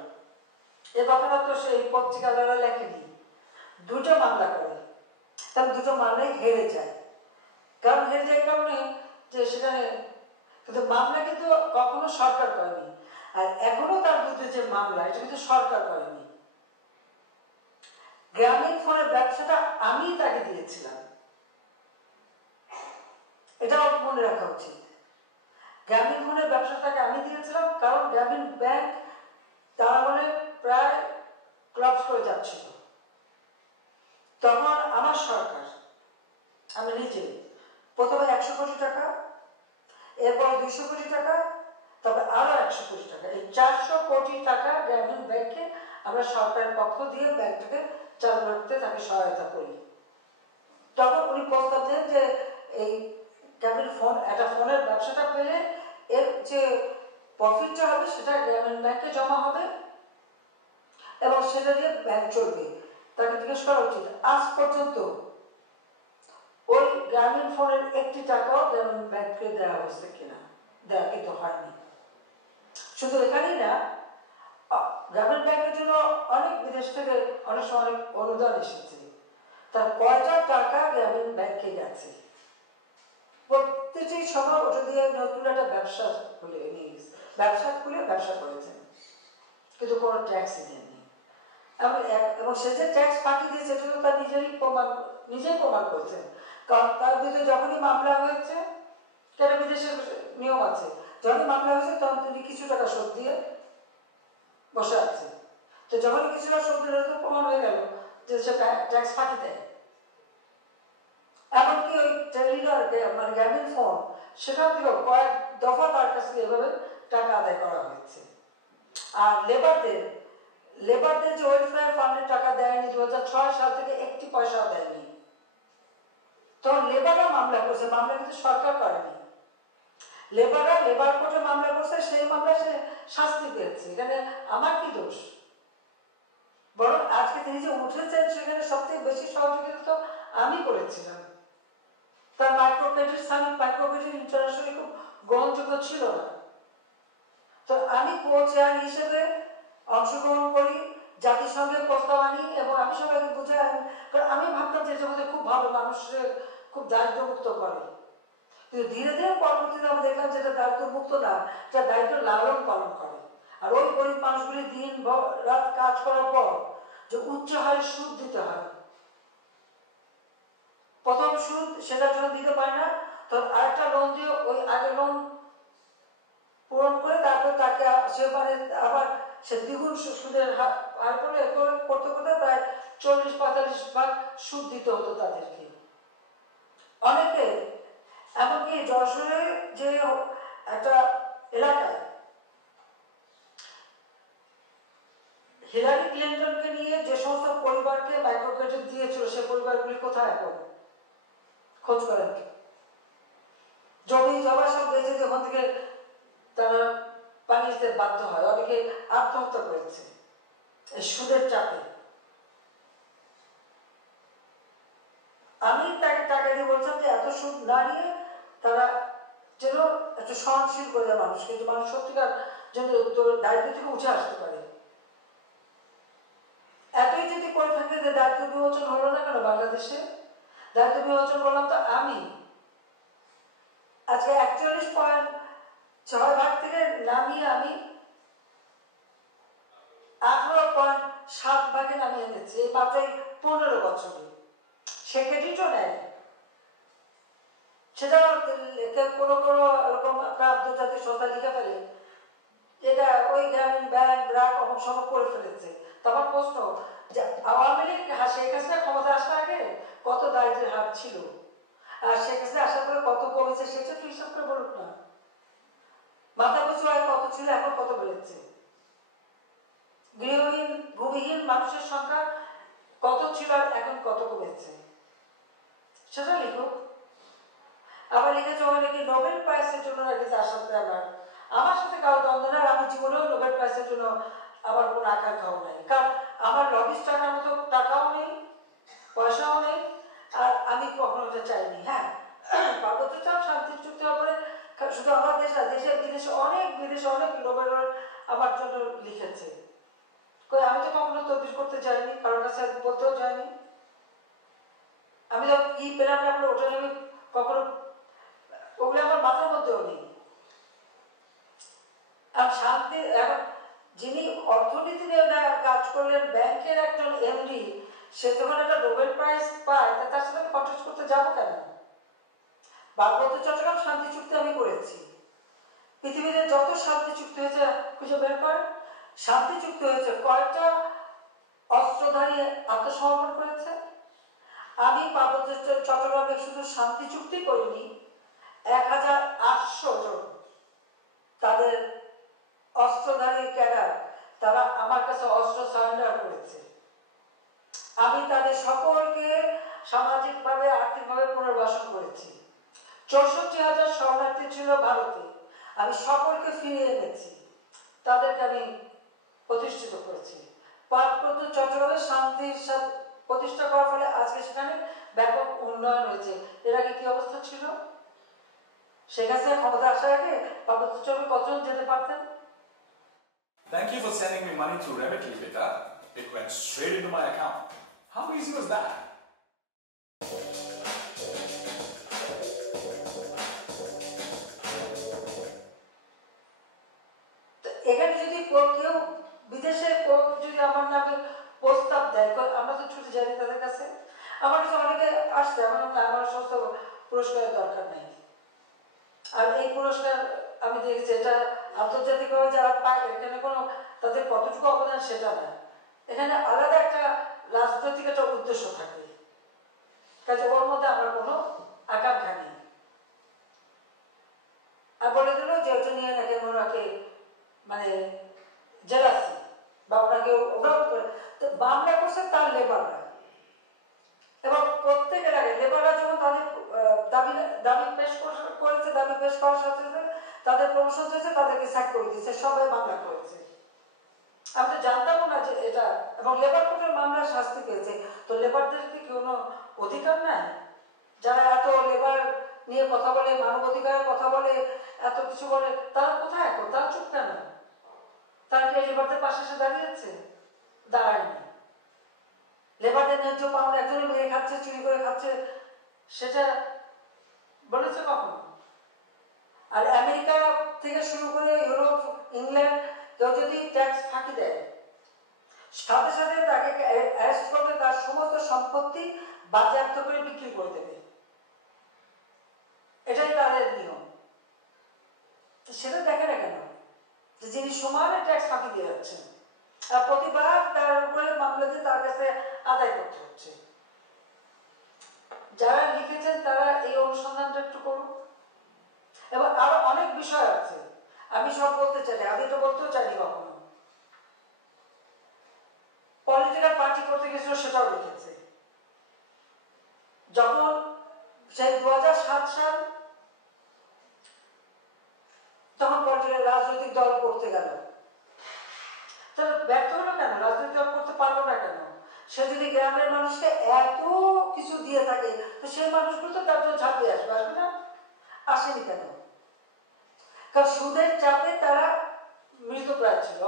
এ কথাটা তো সেই পত্রিকালয়রা লেখেনি, 2টা মামলা করে, তার 2টো মামলাই হেরে যায়। কারণ হেরে যায় কারণে যে সেখানে কিন্তু মামলা কিন্তু কখনো সরকার করেনি, আর এখনো তার বিরুদ্ধে যে মামলা এটা কিন্তু সরকার করেনি। গ্রামীণ ফোনের ব্যবসাটা আমি তাকে দিয়েছিলাম, এটাও মনে রাখা উচিত। গ্রামীণ ফোনের ব্যবসাটাকে আমি দিয়েছিলাম কারণ গ্রামীণ ব্যাংক তারা বলে প্রায় ক্লাবস করে যাচ্ছিল। তখন আমার সরকার, আমি নিজে প্রথমে 100 কোটি টাকা, এরপর 200 কোটি টাকা, তবে আরো 100 কোটি টাকা, এই 400 কোটি টাকা গ্রামীণ ব্যাংকে আমরা সরকারের পক্ষ দিয়ে ব্যাংকটাকে চালু রাখতে তাকে সহায়তা করি। তখন উনি প্রস্তাব দেন যে এই গ্রামীণ ফোন একটা ফোনের ব্যবসাটা পেলে এর যে প্রফিটটা হবে সেটা গ্রামীণ ব্যাংকে জমা হবে এবং সেটা দিয়ে ব্যাংক চলবে। তাকে জিজ্ঞেস করা উচিত আজ পর্যন্ত ওই গ্রামীণ ফোনের 1টি টাকাও গ্রামীণ ব্যাংককে দেওয়া হয়েছে কিনা, দেওয়া কিন্তু হয়নি। শুধু এখানেই না, গ্রামীণ ব্যাংকের জন্য অনেক বিদেশ থেকে অনেক সময় অনেক অনুদান এসেছে, তার কয়টা টাকা গ্রামীণ ব্যাংকে গেছে, প্রত্যেকটি সময় ওটা দিয়ে নতুন একটা ব্যবসা খুলে নিয়ে গেছে, ব্যবসা খুলে ব্যবসা করেছেন, কিন্তু কোনো ট্যাক্সই দেননি। এবং সে যে ট্যাক্স ফাঁকি দিয়েছে সেটা তো তার নিজেই প্রমাণ করেছেন, কারণ তার বিরুদ্ধে যখনই মামলা হয়েছে, সেটা বিদেশের নিয়ম আছে, যখনই মামলা হয়েছে তখন তিনি কিছু টাকা শোধ দিয়ে বসে আছে। তো যখনই কিছু টাকা শোধ দিলে তো প্রমাণ হয়ে গেল যে সে ট্যাক্স ফাঁকি দেয়। এমনকি ওই টেলিনর মানে গ্রামীণ ফোন সেখান থেকেও কয়েক দফা তার কাছ থেকে এভাবে টাকা আদায় করা হয়েছে। আর লেবারদের যে ওয়েলফেয়ার ফান্ডের টাকা দেয়নি 2006 সাল থেকে 1টি পয়সাও দেয়নি, তখন লেবাররা মামলা করছে, মামলা কিন্তু সরকার করেনি, লেবাররা লেবার কোর্টে মামলা করছে, সেই মামলা সে শাস্তি পেয়েছে। এখানে আমার কি দোষ? বরং আজকে তিনি যে উঠেছেন সেখানে সবথেকে বেশি সহযোগিতা তো আমি করেছিলাম। তার micro credit summit, micro credit international খুব গ্রহণযোগ্য ছিল না, তো আমি কো-চেয়ার হিসেবে অংশগ্রহণ করি, জাতিসংঘের প্রস্তাব আনি এবং আমি সবাইকে বুঝাই, কারণ আমি ভাবতাম যে এটা খুব ভালো, মানুষের খুব দারিদ্র্যমুক্ত করে, কিন্তু ধীরে ধীরে পরবর্তীতে আমরা দেখলাম যেটা দারিদ্র মুক্ত না, এটা দারিদ্র লালন পালন করে। আর ওই গরিব মানুষগুলি দিন রাত কাজ করার পর যে উচ্চ হারে সুদ দিতে হয়, প্রথম সুদ সেটা যখন দিতে পারে না, তখন আরেকটা লোন দিয়ে ওই আগের লোন পূরণ করে তারপর তাকে সে মানে আবার সে দ্বিগুণ সুদের হার করে করতে করতে প্রায় 40-45 ভাগ সুদ দিতে হতো তাদেরকে। অনেকে এমনকি যশোরে যে একটা এলাকায় হিলারি ক্লিন্টনকে নিয়ে যে সমস্ত পরিবারকে মাইক্রো ক্রেডিট দিয়েছিল, সে পরিবারগুলি কোথায় এখন? খোঁজ করেন। জমি জমা সব বেঁচে যখন থেকে তারা পালিয়ে যেতে বাধ্য হয়, অনেকে আত্মহত্যা করেছে এই সুদের চাপে। আমি তাকে টাকা দিয়ে বলছিলাম যে এত সুদ না নিয়ে তারা যেন একটু সহনশীল করে দেয় মানুষকে, যে মানুষ সত্যিকার যেন দারিদ্র থেকে উঠে আসতে পারে। এতই যদি করে থাকে যে দারিদ্র বিমোচন হলো না কেন বাংলাদেশে? দারিদ্র বিমোচন বললাম তো আমি আজকে 41.6 ভাগ থেকে নামিয়ে আমি 18.7 ভাগে নামিয়ে এনেছি এই মাত্র 15 বছরে। সে ক্রেডিটও নেয়, সেটা কোনো কোনো এরকম আন্তর্জাতিক সংস্থা লিখে ফেলে এটা ওই গ্রামীণ ব্যাংক ব্র্যাক অমুক সমক করে ফেলেছে। তখন প্রশ্ন যে আওয়ামী লীগ শেখ হাসিনা ক্ষমতা আসার আগে কত দারিদ্রের হার ছিল, আর শেখ হাসিনা আসার পরে কত কমেছে, সেটা একটু হিসাব করে বলুক না। মাথা পিছু আয় কত ছিল, এখন কত বেড়েছে। গৃহহীন ভূমিহীন মানুষের সংখ্যা কত ছিল আর এখন কত কমেছে, সেটা লিখুক। আবার লিখেছে অনেকে নোবেল প্রাইজের জন্য নাকি তার সাথে আমার সাথে কারো দ্বন্দ্ব না, আমি জীবনেও নোবেল প্রাইজের জন্য আমার কোনো আকাঙ্ক্ষাও নেই, কারণ আমার লবিস্ট টাকার মতো টাকাও নেই, পয়সাও নেই, আর আমি কখনো এটা চাইনি। হ্যাঁ, পার্বত্য চাপ শান্তির চুক্তি হওয়ার পরে শুধু আমার দেশ না, দেশের বিদেশে অনেক নোবেল আমার জন্য লিখেছে। আমি তো কখনো তদবির করতে যাইনি, কারোর কাছে বলতেও যাইনি। আমি তো কি পেলাম না ওটা আমি কখনো, ওগুলো আমার মাথার মধ্যেও নেই। আর শান্তি এখন যিনি অর্থনীতি নিয়ে কাজ করলেন, ব্যাংকের একজন এমডি, সে যখন একটা নোবেল প্রাইজ পায় তার সাথে আমি কন্টেস্ট করতে যাবো কেন? পার্বত্য চট্টগ্রাম শান্তি চুক্তি আমি করেছি। পৃথিবীতে যত শান্তি চুক্তি হয়েছে খুঁজে বের করেন, শান্তি চুক্তি হয়েছে কয়েকটা অস্ত্রধারী আত্মসমর্পণ করেছে। আমি পার্বত্য চট্টগ্রামে শুধু শান্তি চুক্তি করিনি, 1800 জন তাদের অস্ত্রধারী ক্যাডার, তারা আমার কাছে অস্ত্র সারেন্ডার করেছে। আমি তাদের সকলকে সামাজিকভাবে আর্থিকভাবে পুনর্বাসন করেছি। 64,000 শরণার্থী ছিল ভারতে, আমি সকলকে ফিরিয়ে এনেছি, তাদেরকে আমি প্রতিষ্ঠিত করেছি। পার্বত্য চট্টগ্রামে শান্তির সাথে প্রতিষ্ঠা করার ফলে আজকে সেখানে ব্যাপক উন্নয়ন হয়েছে। এর আগে কি অবস্থা ছিল? শেখ হাসিনা ক্ষমতা আসার আগে পার্বত্য চট্টগ্রামে কতজন যেতে পারতেন? Thank you for sending me money through Remitly, Beta. It went straight into my account. How easy was that? এখানে যদি কেউ বিদেশে যদি আমার নামে প্রস্তাব দেয়, আমরা তো ছুটে যাই তাদের কাছে। আমার কাছে অনেকে আসছে, আমার সমস্ত পুরস্কারের দরকার নেই। আর এই পুরস্কার আমি দেখেছি এটা আন্তর্জাতিকভাবে যারা পায়, এখানে কোনো তাদের কতটুকু অবদান সেটা না, এখানে আলাদা একটা রাজনৈতিক একটা উদ্দেশ্য থাকে, কাজে ওর মধ্যে আমার কোনো আকাঙ্ক্ষা নেই। আর বলে দিল যে ওটা নিয়ে নাকি ওনাকে মানে জেলাসি বা ওনাকে ওরা মামলা করছে তার লেবাররা, এবং প্রত্যেক এলাকায় লেবাররা যখন তাদের দাবি পেশ করেছে, দাবি পেশ করার সাথে সাথে তাদের প্রমোশন হয়েছে, তাদেরকে স্যাক করে দিয়েছে, সবাই মামলা করেছে। আমি তো জানতামও না যে এটা, এবং লেবার কোর্টের মামলার শাস্তি পেয়েছে। তো লেবারদের কি কোনো অধিকার নাই? যারা এত লেবার নিয়ে কথা বলে, মানবাধিকারের কথা বলে, এত কিছু বলে, তারা কোথায় এখন? তারা চুপ কেন? তারা কি লেবারদের পাশে এসে দাঁড়িয়েছে? দাঁড়ায়নি। লেবারদের ন্যায্য পাওনা একজনে মেরে খাচ্ছে, চুরি করে খাচ্ছে, সেটা বলেছে কখন? আর আমেরিকা থেকে শুরু করে ইউরোপ, ইংল্যান্ড কেউ যদি ট্যাক্স ফাঁকি দেয় সাথে সাথে তাকে অ্যারেস্ট করবে, তার সমস্ত সম্পত্তি বাজেয়াপ্ত করে বিক্রি করে দেবে। এটাই তাদের নিয়ম। তো সেটা দেখে না কেন যে যিনি সমানে ট্যাক্স ফাঁকি দিয়ে যাচ্ছেন আর প্রতিবার তার উপরে মামলা দিয়ে তার কাছে আদায় করতে হচ্ছে। যারা লিখেছেন তারা এই অনুসন্ধানটা একটু করুন। এবং আরো অনেক বিষয় আছে, আমি সব বলতে চাই, আমি তো বলতেও চাইনি কখনো। পলিটিক্যাল পার্টি করতে গেছিল সেটাও লিখেছে। যখন সেই 2007 সাল তখন পলিটিক্যাল রাজনৈতিক দল করতে গেল, তাহলে ব্যর্থ হলো কেন? রাজনৈতিক দল করতে পারলো না কেন? সে যদি গ্রামের মানুষকে এত কিছু দিয়ে থাকে তো সেই মানুষগুলো তো তার জন্য ঝাঁপিয়ে আসবে, আসবে না? আসেনি কেন? কারণ সুদের চাপে তারা মৃতপ্রায় ছিল,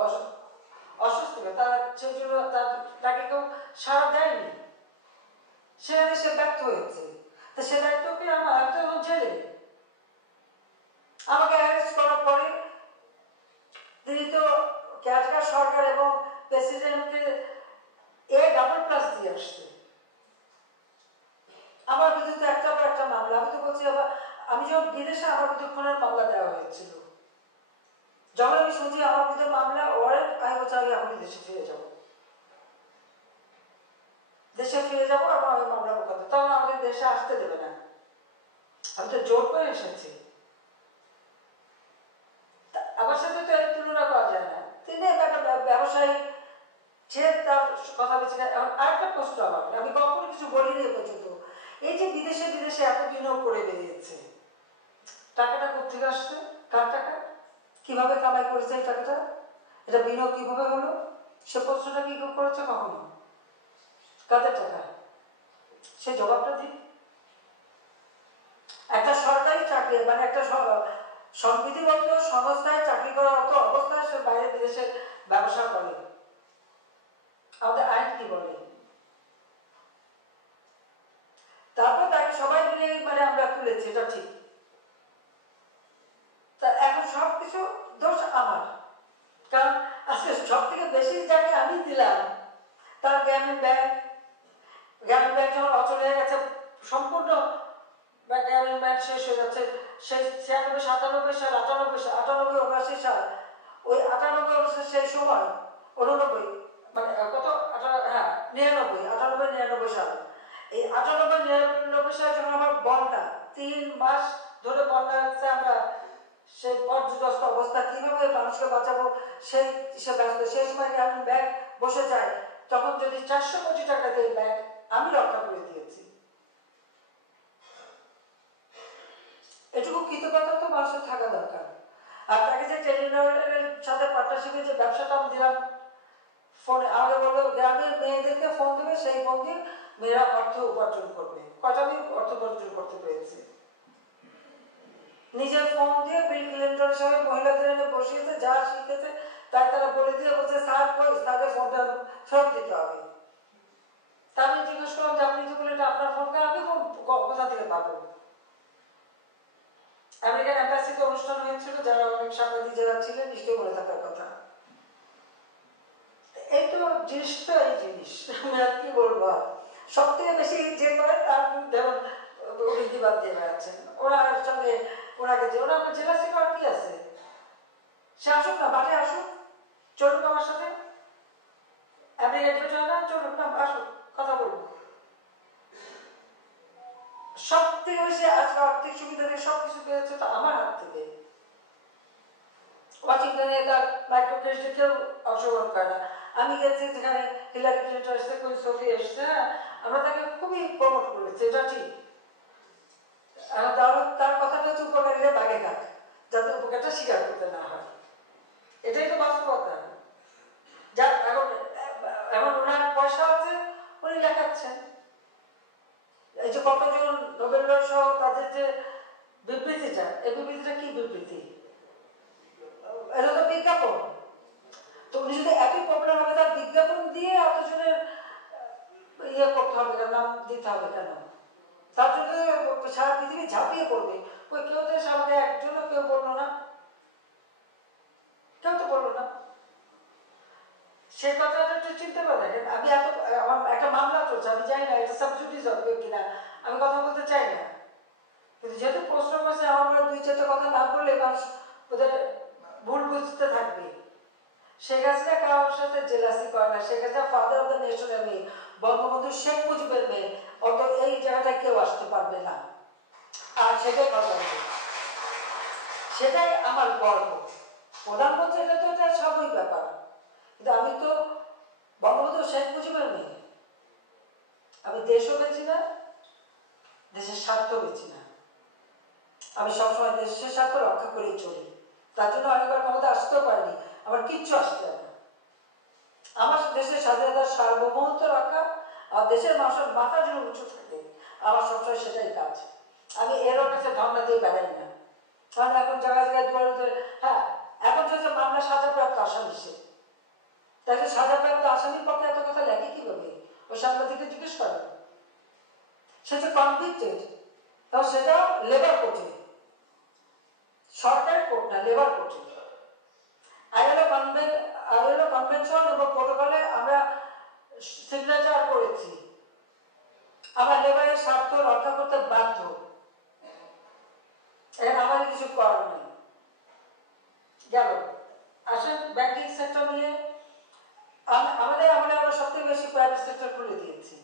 অসুস্থ, তারা সেই জন্য তাকে কেউ সাড়া দেয়নি, সেখানে সে ব্যর্থ হয়েছে। তো সে দায়িত্ব কি আমার? আমি তো এখন জেলে। আমাকে অ্যারেস্ট করার পরে তিনি তো কেয়ারটেকার সরকার এবং প্রেসিডেন্টকে AA+ দিয়ে আসছে। আমার বিরুদ্ধে একটার পর একটা মামলা। আমি তো বলছি আমি যখন বিদেশে আমার বিরুদ্ধে খুনের মামলা দেওয়া হয়েছিল, যখন আমি শুনছি আমার বিরুদ্ধে মামলা ওয়ারেন্ট, আমি বলছি আমি এখনই দেশে ফিরে যাবো, দেশে ফিরে যাবো এবং আমি মামলা মোকাবিলা। তখন আমাকে দেশে আসতে দেবে না, আমি তো জোর করে এসেছি। আমার সাথে তো এর তুলনা করা যায় না। তিনি একটা ব্যবসায়ী, সে তার কথা বেঁচে। আরেকটা প্রশ্ন আমার, আমি কখনো কিছু বলিনি এ পর্যন্ত, এই যে বিদেশে বিদেশে এত বিনিয়োগ করে বেরিয়েছে, টাকাটা কোথেকে আসছে? কার টাকা? কিভাবে কামাই করেছে এই টাকাটা? এটা বিনিয়োগ কিভাবে হলো? সে প্রশ্নটা কি করেছে কখনো? কাদের টাকা? সে জবাবটা দিক। একটা সরকারি চাকরি, মানে একটা সংবিধিবদ্ধ সংস্থায় চাকরি করার মতো অবস্থায় সে বাইরে বিদেশে ব্যবসা করে, আমাদের আইন কি বলে? তারপর তাকে সবাই মিলে মানে আমরা তুলেছি, এটা ঠিক। তা এখন সবকিছু দোষ আমার, কারণ আজকে সব থেকে বেশি যাকে আমি দিলাম তার গ্রামীণ ব্যাংক যখন অচল হয়ে গেছে, সম্পূর্ণ গ্রামীণ ব্যাংক শেষ হয়ে যাচ্ছে। সেই 96, 97 সাল, 98, 79 সাল, ওই 98 সেই সময় 89, মানে কত, 99 সাল, এই 98-99 সালে যখন আমার বন্যা 3 মাস ধরে বন্যা হচ্ছে, আমরা সেই পর্যদস্ত অবস্থা কিভাবে মানুষকে বাঁচাবো সে ব্যস্ত। সেই সময় গ্রামীণ ব্যাংক বসে যায়, তখন যদি 400 কোটি টাকা দিয়ে ব্যাংক আমি রক্ষা করে দিয়েছি। এটুকু কৃতজ্ঞতা তো মানুষের থাকা দরকার। আর তাকে যে টেলিনরের সাথে পার্টনারশিপে যে ব্যবসাটা আমি দিলাম, ফোনে আমাকে বললো গ্রামের মেয়েদেরকে ফোন দেবে, সেই ফোন দিয়ে মেয়েরা অর্থ উপার্জন করবে। কয়টা আমি অর্থ উপার্জন করতে পেরেছি? নিজের ফোন দিয়ে বিল ক্লিন্টনের সঙ্গে মহিলাদের এনে বসিয়েছে, যা শিখেছে তাই তারা বলে দিয়ে বলছে স্যার কই, তাকে ফোনটা ফেরত দিতে হবে। তা আমি জিজ্ঞেস করলাম যে আপনি তো বলে এটা আপনার ফোন, আমি ফোন কোথা থেকে পাবো? আমেরিকান এম্বাসিতে অনুষ্ঠান হয়েছিল, যারা অনেক সাংবাদিক যারা ছিলেন নিশ্চয়ই মনে থাকার কথা। এই তো জিনিস, তো এই জিনিস আমি আর কি বলবো। সব থেকে বেশি যে করে তার বিরুদ্ধে অভিযোগ দিয়ে বেড়াচ্ছেন। ওনার সঙ্গে ওনাকে যে ওনার জেলা থেকে আর কি আছে? সে আসুক না, মাঠে আসুক, চলুক আমার সাথে, আমেরিকা যেটা হয় না, চলুক না, আসুক, কথা বলবো। সব থেকে বেশি আজকে আর্থিক সুবিধা থেকে সবকিছু পেয়েছে তো আমার হাত থেকে। ওয়াশিংটনে তার মাইক্রো ক্রেডিটে কেউ অংশগ্রহণ করে না। আমি গেছি যেখানে হিলারি ক্লিন্টন এসছে, কুইন সোফি এসছে, আমরা তাকে খুবই প্রমোট করেছি, এটা ঠিক। তার কথাটা হচ্ছে উপকারীরা বাগে থাক, যাতে উপকারটা স্বীকার করতে না হয়। এটাই তো বাস্তবতা। যার এখন ওনার পয়সা আছে, উনি লেখাচ্ছেন। এই যে কতজন নোবেল সহ তাদের যে বিবৃতিটা, এই বিবৃতিটা কি বিবৃতি? এটা তো বিজ্ঞাপন। তো উনি যদি এতই পপুলার হবে, তার বিজ্ঞাপন দিয়ে এতজনের ইয়ে করতে হবে, নাম দিতে হবে কেন? তার জন্য সারা পৃথিবী ঝাঁপিয়ে পড়বে, ওই কেউ তো এসে আমাকে একজনও কেউ বললো না, কেউ তো বললো না। সে কথাটা একটু চিন্তা করে দেখেন, আমি এত আমার একটা মামলা চলছে, আমি জানি না এটা সাবজুডিস হবে কিনা, আমি কথা বলতে চাই না, কিন্তু যেহেতু প্রশ্ন করছে আমার পরে দুই চারটা কথা না বললে মানুষ ওদের ভুল বুঝতে থাকবে। শেখ হাসিনা কারোর সাথে জেলাসি করে না, Sheikh Hasina father of the নেশনের মেয়ে, বঙ্গবন্ধু শেখ মুজিবের মেয়ে, অত এই জায়গাটায় কেউ আসতে পারবে না। আর সেটাই কথা বলবে, সেটাই আমার গর্ব। প্রধানমন্ত্রী এটা তো এটা স্বাভাবিক ব্যাপার, কিন্তু আমি তো বঙ্গবন্ধু শেখ মুজিবের মেয়ে, আমি দেশও বেছি না, দেশের স্বার্থ বেছি না, আমি সবসময় দেশের স্বার্থ রক্ষা করেই চলি। তার জন্য অনেকবার ক্ষমতা আসতেও পারিনি, আমার কিচ্ছু আসতে না। আমার দেশের স্বাধীনতার সার্বভৌমত্ব রক্ষা, আমার দেশের মানুষের মাথা যেন উঁচু থাকে, আমার সবসময় সেটাই কাজ। আমি এর কাছে ধর্ণা দিয়ে বেড়াই না, কারণ এখন জায়গায় জায়গায় দুয়ারে, হ্যাঁ এখন যে মামলা সাজাপ্রাপ্ত আসামি, সে তাকে সাজাপ্রাপ্ত আসামির পক্ষে এত কথা লেখে কিভাবে? ওই সাংবাদিককে জিজ্ঞেস করে। সে যে কনভিক্টেড, এবং সেটাও লেবার কোর্টে, সরকারি কোর্ট না, লেবার কোর্টে। আইএলও কনভেনশন এবং প্রোটোকলে আমরা সিগনেচার করেছি, আমরা লেবারের স্বার্থ রক্ষা করতে বাধ্য, এখানে আমাদের কিছু করার নেই। গেল আসেন ব্যাংকিং সেক্টর নিয়ে, আমাদের আমরা সবথেকে বেশি প্রাইভেট সেক্টর খুলে দিয়েছি।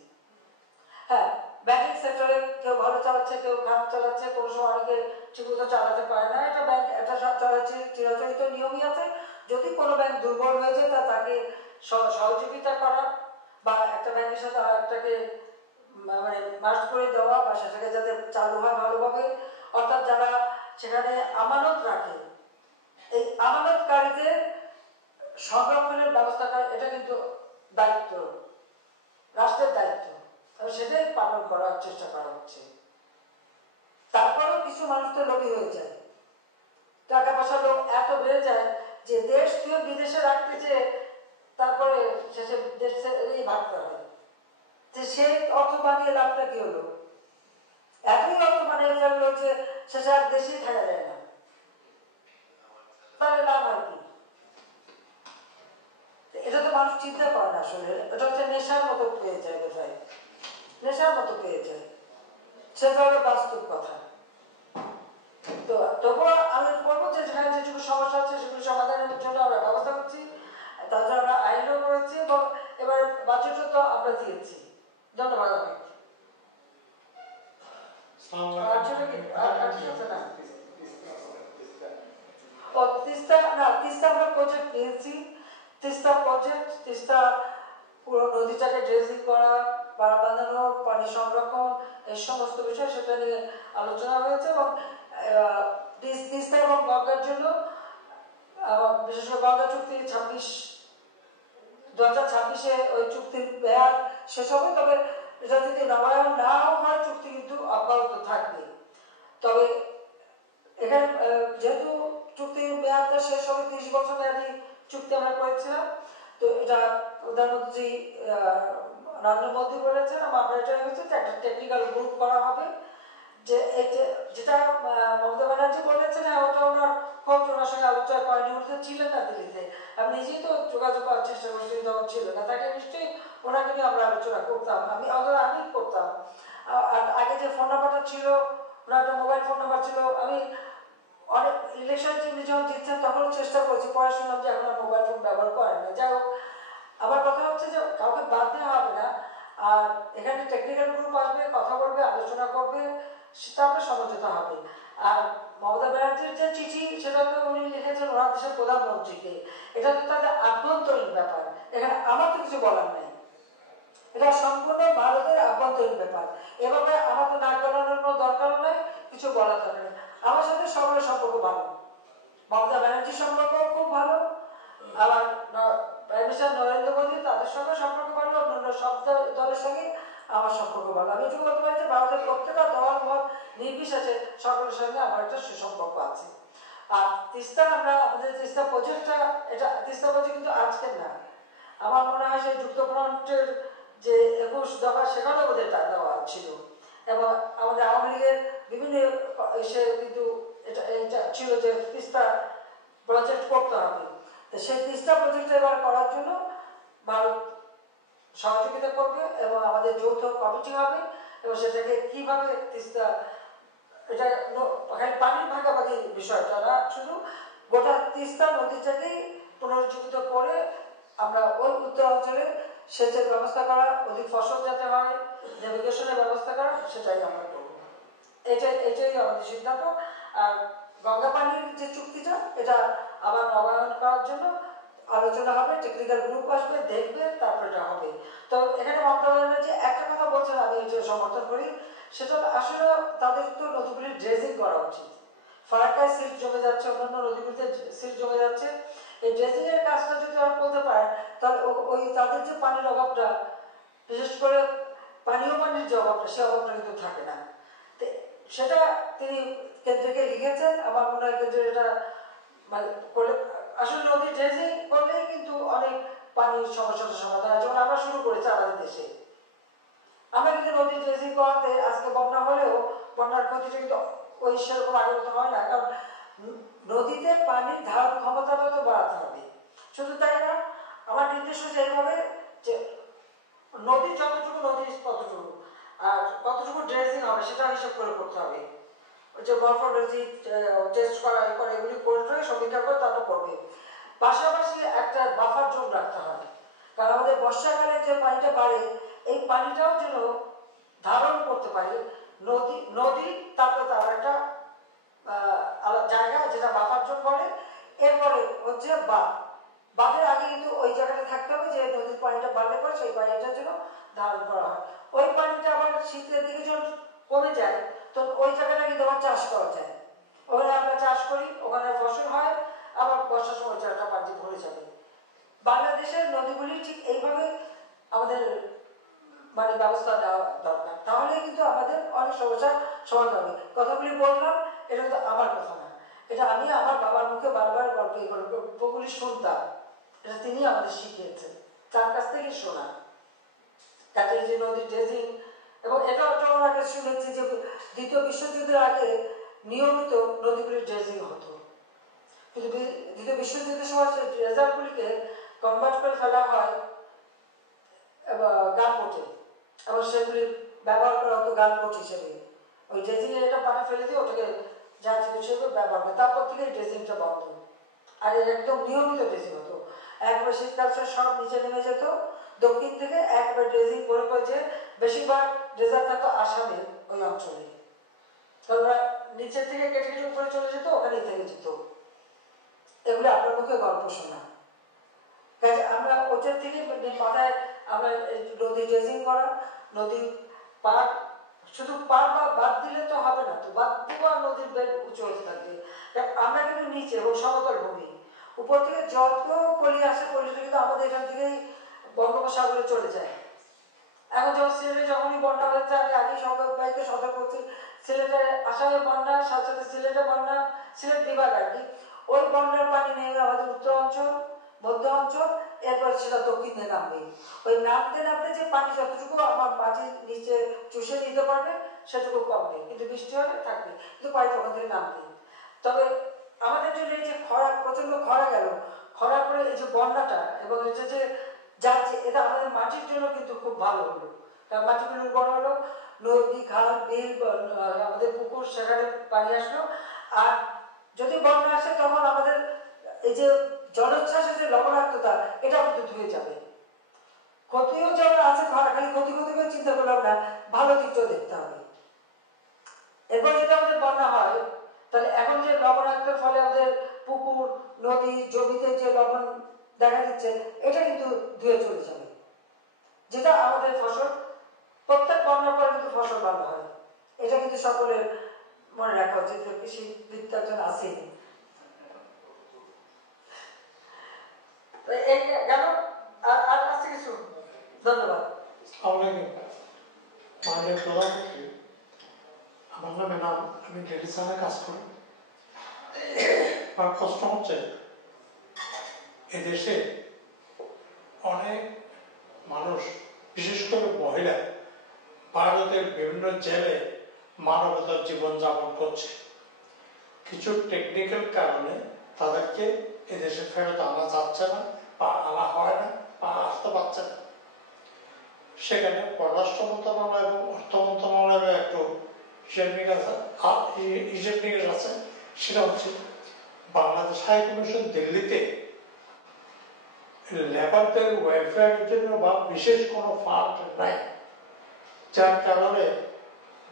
হ্যাঁ, ব্যাংকিং সেক্টরে কেউ ভালো চালাচ্ছে, কেউ খারাপ চালাচ্ছে, কোনো সময় অনেকে ঠিকমতো চালাতে পারে না, এটা ব্যাংক একটা সব চালাচ্ছে, চিরাচরিত নিয়মই আছে। যদি কোনো ব্যাংক দুর্বল হয়ে যায় তাকে সহযোগিতা করা, বা একটা ব্যাংকের সাথে আর একটাকে মানে মার্জ করে দেওয়া, বা সেটাকে যাতে চালু হয় ভালোভাবে। অর্থাৎ যারা সেখানে আমানত রাখে, এই আমানতকারীদের সংরক্ষণের ব্যবস্থাটা, এটা কিন্তু দায়িত্ব, রাষ্ট্রের দায়িত্ব, সেটাই পালন করার চেষ্টা করা হচ্ছে। তারপরেও কিছু মানুষ তো লোভী হয়ে যায়, টাকা পয়সা লোক এত বেড়ে যায় যে দেশ থেকে বিদেশে রাখতে চেয়ে তারপরে শেষে দেশেই ভাবতে হয় যে সে অর্থ বানিয়ে লাভটা কি হলো, এতই অর্থ বানিয়ে ফেললো যে শেষে আর দেশেই থাকা যায় না, তাহলে লাভ হয় কি? এটা তো মানুষ চিন্তা করে না আসলে, এটা হচ্ছে নেশার মতো পেয়ে যায়, বোধহয় নেশার মতো পেয়ে যায়, সেটা হলো বাস্তব কথা। তো তবুও আমি বলবো যে যেখানে যেটুকু সমস্যা আছে সেগুলো সমাধানের জন্য আমরা ব্যবস্থা করছি, তাছাড়া আমরা আইনও করেছি, এবং এবার বাজেটও তো আমরা দিয়েছি। ধন্যবাদ। তিস্তা আমরা প্রজেক্ট নিয়েছি, তিস্তা প্রজেক্ট, তিস্তা পুরো নদীটাকে ড্রেজিং করা, বাঁধানো, পানি সংরক্ষণ, এই সমস্ত বিষয় সেটা নিয়ে আলোচনা হয়েছে। এবং তিস্তা এবং গঙ্গার জন্য বিশেষ করে গঙ্গা চুক্তি 2026-এ ওই চুক্তির মেয়াদ শেষ হবে, তবে এটা যদি নবায়ন নাও হয় চুক্তি কিন্তু অব্যাহত থাকবে। তবে এখানে যেহেতু চুক্তির মেয়াদটা শেষ হবে, 30 বছর মেয়াদী চুক্তি আমরা করেছিলাম, তো এটা প্রধানমন্ত্রী নরেন্দ্র মোদী বলেছেন, এবং আমরা এটা হচ্ছে যে একটা টেকনিক্যাল গ্রুপ করা হবে, যে যেটা মমতা ব্যানার্জি বলেছেন, ওটা ওনার খুব ওনার সঙ্গে আলোচনা করেনি, উনি তো ছিলেন না দিল্লিতে, আমি নিজেই তো যোগাযোগ করার চেষ্টা করছি, তখন ছিল না, তাকে নিশ্চয়ই ওনাকে নিয়ে আমরা আলোচনা করতাম, আমি করতাম। আর আগে যে ফোন নাম্বারটা ছিল, ওনার একটা মোবাইল ফোন নাম্বার ছিল, আমি অনেক ইলেকশন তিনি যখন জিতছেন তখনও চেষ্টা করেছি, পরে শুনলাম যে এখন আর মোবাইল ফোন ব্যবহার করেন না। যাই হোক, আমার কথা হচ্ছে যে কাউকে বাদ দেওয়া হবে না, আর এখানে টেকনিক্যাল গ্রুপ আসবে, কথা বলবে, আলোচনা করবে, তারপরে সমঝোতা হবে। আর মমতা ব্যানার্জির যে চিঠি, সেটা তো উনি লিখেছেন ওনার দেশের প্রধানমন্ত্রীকে, এটা তো তাদের আভ্যন্তরীণ ব্যাপার, এখানে আমার তো কিছু বলার নেই, এটা সম্পূর্ণ ভারতের আভ্যন্তরীণ ব্যাপার। এভাবে আমার তো নাক গলানোর কোনো দরকারও নেই, কিছু বলার দরকার নেই। আমার সাথে সবার সম্পর্ক ভালো, মমতা ব্যানার্জির সম্পর্ক খুব ভালো, আবার প্রাইম মিনিস্টার নরেন্দ্র মোদী তাদের সঙ্গে সম্পর্ক ভালো, অন্যান্য সব দলের সঙ্গে আমার সম্পর্ক ভালো। আমি এটুকু বলতে পারি যে ভারতের প্রত্যেকটা দল মত নির্বিশেষে সকলের সঙ্গে আমার একটা সুসম্পর্ক আছে। আর তিস্তা, আমরা আমাদের তিস্তা প্রজেক্টটা, এটা তিস্তা প্রজেক্ট কিন্তু আজকের না, আমার মনে হয় সেই যুক্তফ্রন্টের যে 21 দফা, সেখানেও ওদের দেওয়া ছিল, এবং আমাদের আওয়ামী লীগের বিভিন্ন এসে কিন্তু এটা ছিল যে তিস্তা প্রজেক্ট করতে হবে। তো সেই তিস্তা প্রজেক্ট এবার করার জন্য ভারত সহযোগিতা করবে এবং আমাদের যৌথ কমিটি হবে এবং সেটাকে কিভাবে তিস্তা এটা খালি পানির ভাগাভাগি বিষয়টা না, শুধু গোটা তিস্তা নদীটাকেই পুনরুজ্জীবিত করে আমরা ওই উত্তরাঞ্চলে সেচের ব্যবস্থা করা, অধিক ফসল যাতে হয়, নেভিগেশনের ব্যবস্থা করা, সেটাই আমরা করব। এটাই আমাদের সিদ্ধান্ত। আর গঙ্গা পানির যে চুক্তিটা এটা আবার নবায়ন করার জন্য আলোচনা হবে, টেকনিক্যাল গ্রুপ আসবে, দেখবে, তারপর এটা হবে। তো এখানে মন্ত্রণালয় যে একটা কথা বলছেন আমি এটা সমর্থন করি, সেটা আসলে তাদের তো নদীগুলির ড্রেজিং করা উচিত। ফারাক্কায় সিল্ট জমে যাচ্ছে, অন্যান্য নদীগুলিতে সিল্ট জমে যাচ্ছে। এই ড্রেজিং এর কাজটা যদি ওরা করতে পারে তাহলে ওই তাদের যে পানির অভাবটা, বিশেষ করে পানীয় পানির যে অভাবটা, সে অভাবটা কিন্তু থাকে না। সেটা তিনি কেন্দ্রকে লিখেছেন। আমার মনে হয় কেন্দ্রের এটা করলে আসলে নদীর ড্রেজিং করলেই কিন্তু অনেক পানির সমস্যাটার সমাধান হয়। যেমন আমরা শুরু করেছি আমাদের দেশে, আমরা কিন্তু নদীর ড্রেজিং করাতে আজকে বন্যা হলেও বন্যার ক্ষতিটা কিন্তু ওই সেরকম আগের মতো হয় না, কারণ নদীতে পানির ধারণ ক্ষমতাটা তো বাড়াতে হবে। শুধু তাই না, আমার নির্দেশ হচ্ছে এইভাবে যে নদীর যতটুকু নদীর ততটুকু, আর কতটুকু ড্রেজিং হবে সেটা হিসাব করে করতে হবে। যে মরফোলজি টেস্ট করা করে এগুলি করে সমীক্ষা করে তারপর করবে। পাশাপাশি একটা বাফার জোন রাখতে হয়, কারণ আমাদের বর্ষাকালে যে পানিটা বাড়ে এই পানিটাও যেন ধারণ করতে পারে নদী তারপরে তার একটা জায়গা যেটা বাফার জোন বলে। এরপরে হচ্ছে বাঁধের আগে কিন্তু ওই জায়গাটা থাকতে হবে যে নদীর পানিটা বাড়লে পরে সেই পানিটার জন্য ধারণ করা হয়। ওই পানিটা আবার শীতের দিকে যখন কমে যায় তো ওই জায়গাটা কিন্তু আবার চাষ করা যায়, ওখানে আমরা চাষ করি, ওখানে ফসল হয়, আবার বর্ষার সময় জায়গাটা পানি ভরে যাবে। বাংলাদেশের নদীগুলি ঠিক এইভাবে আমাদের ব্যবস্থা নেওয়া দরকার, তাহলে কিন্তু আমাদের অনেক সমস্যার সমাধান হবে। কথাগুলি বললাম, এটা কিন্তু আমার কথা না, এটা আমি আমার বাবার মুখে বারবার গল্পগুলি শুনতাম, এটা তিনি আমাদের শিখিয়েছেন, তার কাছ থেকে শোনা। কাজে যে নদীর ড্রেজিং, এবং এটাও আগে শুনেছি যে দ্বিতীয় বিশ্বযুদ্ধের আগে নিয়মিত নদীগুলির ড্রেজিং হতো, কিন্তু দ্বিতীয় বিশ্বযুদ্ধের সময় সেই রেজাল্টগুলিকে কনভার্ট করে ফেলা হয় গানবোটে, এবং সেগুলি ব্যবহার করা হতো গানবোট হিসেবে। ওই ড্রেজিং এর একটা পাটা ফেলে দিয়ে ওটাকে জাহাজ হিসেবে ব্যবহার করে, তারপর থেকে ড্রেজিংটা বন্ধ। আর একদম নিয়মিত ড্রেজিং হতো, একবার শীতকাল সব নিচে নেমে যেত দক্ষিণ থেকে, একবার ড্রেজিং করে করে যে বেশিরভাগ ড্রেজার থাকতো আসামের ওই অঞ্চলে, কারণ ওরা নিচের থেকে কেটে কেটে উপরে চলে যেত, ওখানেই থেকে যেত। এগুলো আপনার মুখে গল্প শোনা। কাজে আমরা ওটার থেকে মাথায় আমরা নদী ড্রেজিং করা, নদী পার, শুধু পার বা বাদ দিলে তো হবে না, তো বাদ দেওয়া নদীর বেড উঁচু হতে থাকবে। আমরা কিন্তু নিচে এবং সমতল ভূমি, উপর থেকে যত পলি আসে পলিটা কিন্তু আমাদের এখান থেকেই বঙ্গোপসাগরে চলে যায়। এখন যখন সিলেটে যখনই বন্যা হয়েছে, আমি আগেই সবাইকে সতর্ক করছি, সিলেটে আসামে বন্যা, সাথে সাথে সিলেটে বন্যা, সিলেট বিভাগ আর কি, ওই বন্যার পানি নেমে আমাদের উত্তর অঞ্চল, মধ্য অঞ্চল, এরপর সেটা দক্ষিণে নামবে। ওই নামতে নামতে যে পানি যতটুকু আমার মাটির নিচে চুষে নিতে পারবে সেটুকু কমবে, কিন্তু বৃষ্টি হবে থাকবে, কিন্তু পানি ওখান থেকে নামবে। তবে আমাদের জন্য এই যে খরা, প্রচন্ড খরা গেল, খরার পরে এই যে বন্যাটা এবং এটা যে যাচ্ছে, এটা আমাদের মাটির জন্য কিন্তু খুব ভালো হলো, কারণ মাটিগুলো উর্বর হলো, নদী খাল বিল আমাদের পুকুর সেখানে পানি আসলো। আর যদি বন্যা আসে তখন আমাদের এই যে জলোচ্ছ্বাসের যে লবণাক্ততা, এটা কিন্তু ধুয়ে যাবে। ক্ষতিও যেমন আছে, খালি ক্ষতি ক্ষতি করে চিন্তা করলাম না, ভালো দিকটাও দেখতে হবে। এরপর যদি আমাদের বন্যা হয়, তাহলে এখন যে লবণাক্তের ফলে আমাদের পুকুর নদী জমিতে যে লবণ দেখা দিচ্ছে, এটা কিন্তু ধুয়ে চলে যাবে, যেটা আমাদের ফসল, প্রত্যেক বন্যার পরে কিন্তু ফসল ভালো হয়। এটা কিন্তু সকলের মনে রাখা উচিত, কৃষিবিদ একজন আছেন। গেল আর আছে কিছু? ধন্যবাদ। মাননীয় প্রধানমন্ত্রী, আমার নামে নাম, আমি টেলিসানে কাজ করি। আমার প্রশ্ন হচ্ছে, এদেশে অনেক মানুষ, বিশেষ করে মহিলা, ভারতের বিভিন্ন জেলে মানবতার জীবনযাপন করছে। কিছু টেকনিক্যাল কারণে তাদেরকে এদেশে ফেরত আনা যাচ্ছে না বা আনা হয় না বা আসতে পারছে না। সেখানে পররাষ্ট্র মন্ত্রণালয় এবং অর্থ মন্ত্রণালয়ের একটু হিসেব নিকেশ আছে। সেটা হচ্ছে বাংলাদেশ হাই কমিশন দিল্লিতে লেবারদের ওয়েলফেয়ারের জন্য বা বিশেষ কোনো ফান্ড নাই, যার কারণে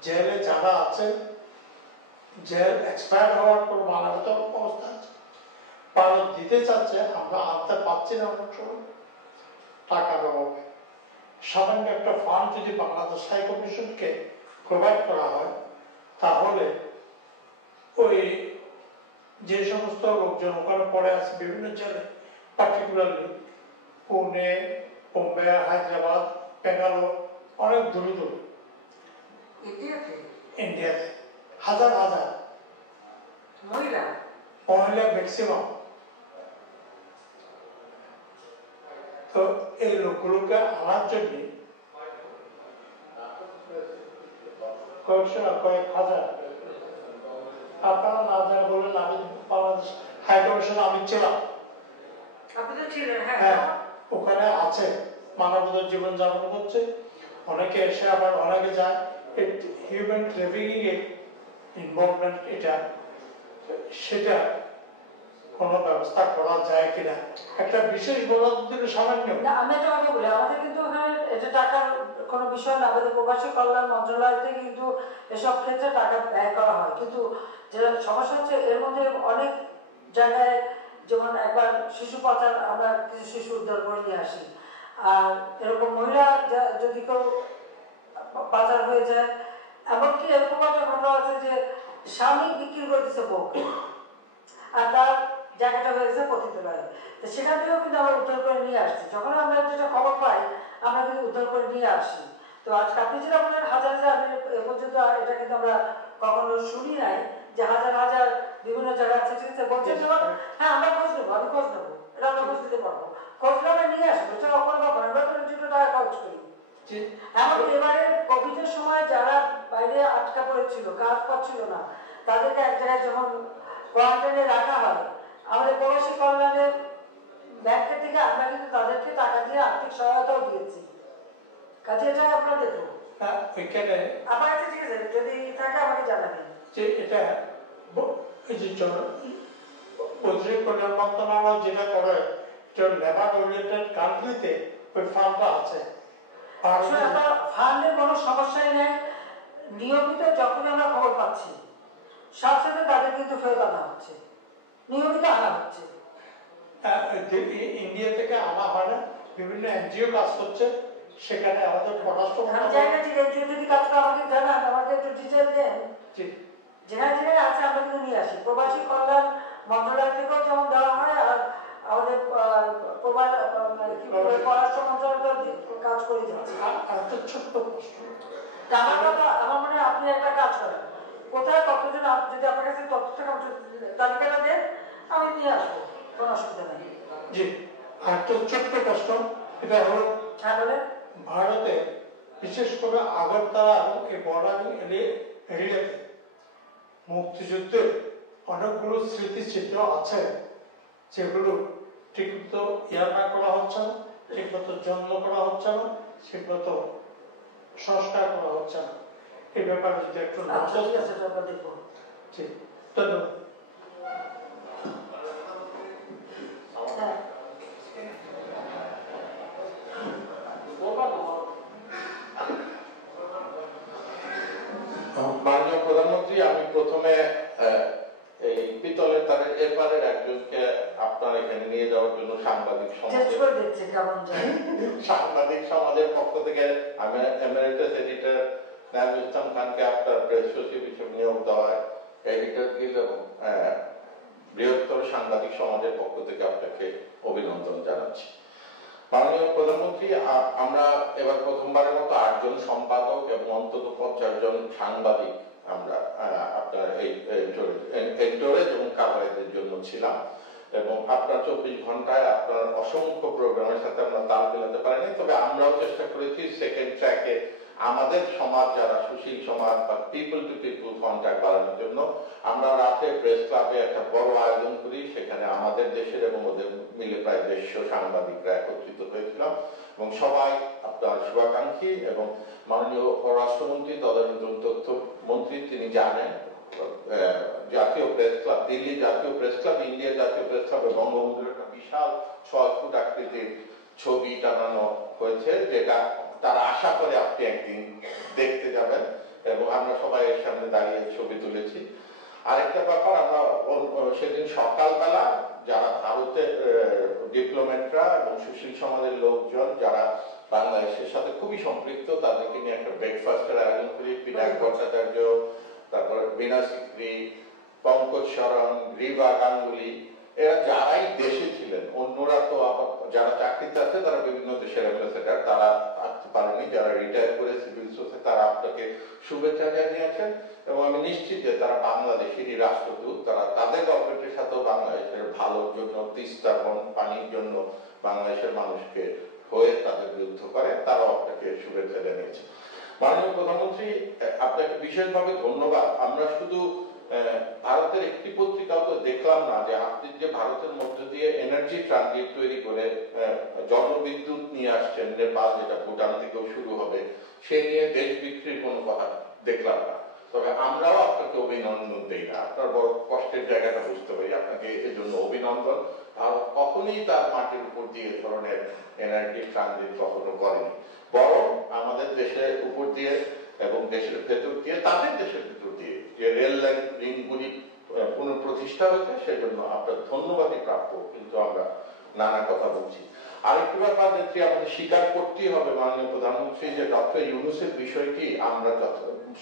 জেলে যারা আছে, জেল এক্সপায়ার হওয়ার কোনো মানবতার অবস্থা আছে, ভারত দিতে চাচ্ছে, আমরা আনতে পারছি না অনেক সময় টাকার অভাবে। সামান্য একটা ফান্ড যদি বাংলাদেশ হাই কমিশনকে প্রোভাইড করা হয়, তাহলে ওই যে সমস্ত লোকজন ওখানে পড়ে আছে বিভিন্ন জেলে, পার্টিকুলারলি পুনে, বোম্বে, হায়দ্রাবাদ, বেঙ্গালোর, অনেক দূরে দূরে ইন্ডিয়াতে হাজার হাজার মহিলা ম্যাক্সিমাম। তো এই লোকগুলোকে আনার জন্য কয়েক হাজার, আপনারা না জানা বললেন, আমি বাংলাদেশ হাই কমিশনে আমি ছিলাম, হ্যাঁ, ওখানে আছে, মানবতার জীবনযাপন করছে, অনেকে এসে আবার অনেকে যায়। হিউম্যান ট্রাফিকিং এর ইনভলভমেন্ট এটা, সেটা কোনো ব্যবস্থা করা যায় কিনা, একটা বিশেষ বরাদ্দ দিলে সামান্য। আমি একটা কথা বলি, আমাদের কিন্তু ওখানে এটা টাকার কোনো বিষয় না, আমাদের প্রবাসী কল্যাণ মন্ত্রণালয় থেকে কিন্তু এসব ক্ষেত্রে টাকা ব্যয় করা হয়, কিন্তু যেটা সমস্যা হচ্ছে এর মধ্যে অনেক জায়গায়, যেমন একবার শিশু পাচার, আমরা কিছু শিশু উদ্ধার করে নিয়ে আসি, আর এরকম মহিলা যদি কেউ পাচার হয়ে যায়, এমনকি এরকম একটা ঘটনা আছে যে স্বামী বিক্রি করে দিচ্ছে বউকে, আর তার জায়গাটা হয়ে গেছে পতিতালয়ে। তো সেখান থেকেও কিন্তু আমরা উদ্ধার করে নিয়ে আসছি, যখন আমরা যেটা খবর পাই আমরা কিন্তু উদ্ধার করে নিয়ে আসি। তো আজকে আপনি যেটা বলেন হাজার হাজার, আমি এ পর্যন্ত এটা কিন্তু আমরা কখনো শুনি নাই যে হাজার হাজার বিভিন্ন জায়গা আছে, ঠিক আছে বলছেন যেমন, হ্যাঁ আমরা খোঁজ নেবো, আমি খোঁজ নেবো, এটা আমরা খোঁজ দিতে পারবো, খোঁজ নিয়ে আমরা নিয়ে আসবো, এটা কোনো ব্যাপার, আমরা তো নিজের টাকা খরচ করি। এমন এবারে কোভিডের সময় যারা বাইরে আটকা পড়েছিল, কাজ পাচ্ছিল না, তাদেরকে এক জায়গায় যখন কোয়ারেন্টাইনে রাখা হয়, আমাদের প্রবাসী কল্যাণের ব্যাংকের থেকে আমরা কিন্তু তাদেরকে টাকা দিয়ে আর্থিক সহায়তাও দিয়েছি। কাজে এটা আপনারা দেখুন, আপনার কাছে ঠিক আছে, যদি থাকে আমাকে জানাবেন। যে এটা বৈদেশিক কল্যাণ মন্ত্রণালয় যেটা করে, লেবার ওরিয়েন্টেড কান্ট্রিতে ওই ফান্ডটা আছে। ফান্ডের কোনো সমস্যাই নেই, নিয়মিত যখন আমরা খবর পাচ্ছি সাথে সাথে তাদের কিন্তু ফেরত আনা হচ্ছে, নিয়মিত আনা হচ্ছে। ইন্ডিয়া থেকে আনা হয় না, বিভিন্ন এনজিও কাজ করছে, সেখানে আমাদের পররাষ্ট্র এনজিও যদি কাজ করে আমাকে জানান, আমাকে একটু ডিটেল দেন, যেখানে যেখানে আছে আমরা কিন্তু নিয়ে আসি। প্রবাসী কল্যাণ মন্ত্রণালয় থেকেও যেমন দেওয়া হয়, আর আমাদের পররাষ্ট্র মন্ত্রণালয় কাজ করে যাচ্ছে। ছোট্ট প্রশ্ন, আমার মনে হয় আপনি একটা কাজ করেন, কোথায় কতজন, যদি আপনার কাছে তথ্য থাকে তালিকাটা দেন, আমি নিয়ে আসবো, কোনো অসুবিধা নেই। জি, আর তো ছোট্ট প্রশ্ন, এটা হলো ভারতে বিশেষ করে আগরতলা এবং এই বর্ডার এরিয়াতে মুক্তিযুদ্ধের অনেকগুলো স্মৃতিচিত্র আছে, যেগুলো ঠিকমতো না করা হচ্ছে না, ঠিকমতো যত্ন করা হচ্ছে না, ঠিকমতো সংস্কার করা হচ্ছে না। এই ব্যাপারে যদি একটু দেখবো। ঠিক, ধন্যবাদ। মাননীয় প্রধানমন্ত্রী, আমি প্রথমে এই পিতলের তারের এপারের একজনকে আপনার এখানে নিয়ে যাওয়ার জন্য সাংবাদিক সমাজের পক্ষ থেকে আমি এমারিটাস এডিটর নাজমুল ইসলাম খানকে আপনার প্রেস সচিব হিসেবে নিয়োগ দেওয়ায় এডিটর গিল্ড এবং বৃহত্তর সাংবাদিক সমাজের পক্ষ থেকে আপনাকে অভিনন্দন জানাচ্ছি। মাননীয় প্রধানমন্ত্রী, আমরা এবার প্রথমবারের মতো 8 জন সম্পাদক এবং অন্তত 50 জন সাংবাদিক আমরা আপনার এই এডিটরেজ এবং কাভারেজের জন্য ছিলাম, এবং আপনার 24 ঘন্টায় আপনার অসংখ্য প্রোগ্রামের সাথে আমরা তাল মেলাতে পারিনি, তবে আমরাও চেষ্টা করেছি সেকেন্ড ট্র্যাকে আমাদের সমাজ যারা সুশীল সমাজ বা পিপল টু পিপল কন্ট্যাক্ট বাড়ানোর জন্য আমরা রাতে প্রেস ক্লাবে একটা বড় আয়োজন করি। সেখানে আমাদের দেশের এবং ওদের মিলে প্রায় 150 সাংবাদিকরা একত্রিত হয়েছিলাম এবং সবাই আপনার শুভাকাঙ্ক্ষী এবং মাননীয় পররাষ্ট্রমন্ত্রী তদানীন্তন তথ্য মন্ত্রী তিনি জানেন জাতীয় প্রেস ক্লাব, দিল্লি জাতীয় প্রেস ক্লাব, ইন্ডিয়া জাতীয় প্রেস ক্লাবে বঙ্গবন্ধুর একটা বিশাল 6 ফুট আকৃতির ছবি টানানো হয়েছে, যেটা তারা আশা করে আপনি একদিন দেখতে যাবেন এবং আমরা সবাই এর সামনে দাঁড়িয়ে ছবি তুলেছি। আরেকটা ব্যাপার, আমরা সেদিন সকালবেলা যারা ভারতের ডিপ্লোম্যাটরা এবং সুশীল সমাজের লোকজন যারা বাংলাদেশের সাথে খুবই সম্পৃক্ত তাদেরকে নিয়ে একটা ব্রেকফাস্টের আয়োজন করি। বিনায়ক ভট্টাচার্য, তারপর বীণা সিকরি, পঙ্কজ শরণ, রিবা গাঙ্গুলি, এরা যারাই দেশে ছিলেন, অন্যরা তো যারা চাকরিতে আছে তারা বিভিন্ন দেশের অ্যাম্বাসেডার, তারা আসতে পারেনি, যারা রিটায়ার করে সিভিল সোসাইটি তারা আপনাকে শুভেচ্ছা জানিয়েছেন এবং আমি নিশ্চিত যে তারা বাংলাদেশেরই রাষ্ট্রদূত, তারা তাদের গভর্নমেন্টের সাথেও বাংলাদেশের ভালোর জন্য, তিস্তা পানির জন্য বাংলাদেশের মানুষকে হয়ে তাদের যুদ্ধ করে, তারাও আপনাকে শুভেচ্ছা জানিয়েছে। মাননীয় প্রধানমন্ত্রী, আপনাকে বিশেষভাবে ধন্যবাদ। আমরা শুধু ভারতের একটি পত্রিকাও তো দেখলাম না যে আপনি যে ভারতের মধ্য দিয়ে এনার্জি ট্রানজিট তৈরি করে জলবিদ্যুৎ নিয়ে আসছেন নেপাল, যেটা ভুটান থেকেও শুরু হবে, সে নিয়ে দেশ বিক্রির কোনো কথা দেখলাম না। তবে আমরাও আপনাকে অভিনন্দন দিই না, আপনার বড় কষ্টের জায়গাটা বুঝতে পারি, আপনাকে এই জন্য অভিনন্দন। ভারত কখনোই তার মাটির উপর দিয়ে ধরনের এনার্জি ট্রানজিট কখনো করেনি, বরং আমাদের দেশের উপর দিয়ে এবং দেশের ভেতর দিয়ে, তাদের দেশের ভেতর দিয়ে যে রেল লাইন লিঙ্কগুলি পুনঃপ্রতিষ্ঠা হয়েছে সেজন্য আপনার ধন্যবাদই প্রাপ্য। কিন্তু আমরা নানা কথা বলছি। আরেকটি ব্যাপার যেটি আমাদের স্বীকার করতেই হবে মাননীয় প্রধানমন্ত্রী, যে ডক্টর ইউনূসের বিষয়টি আমরা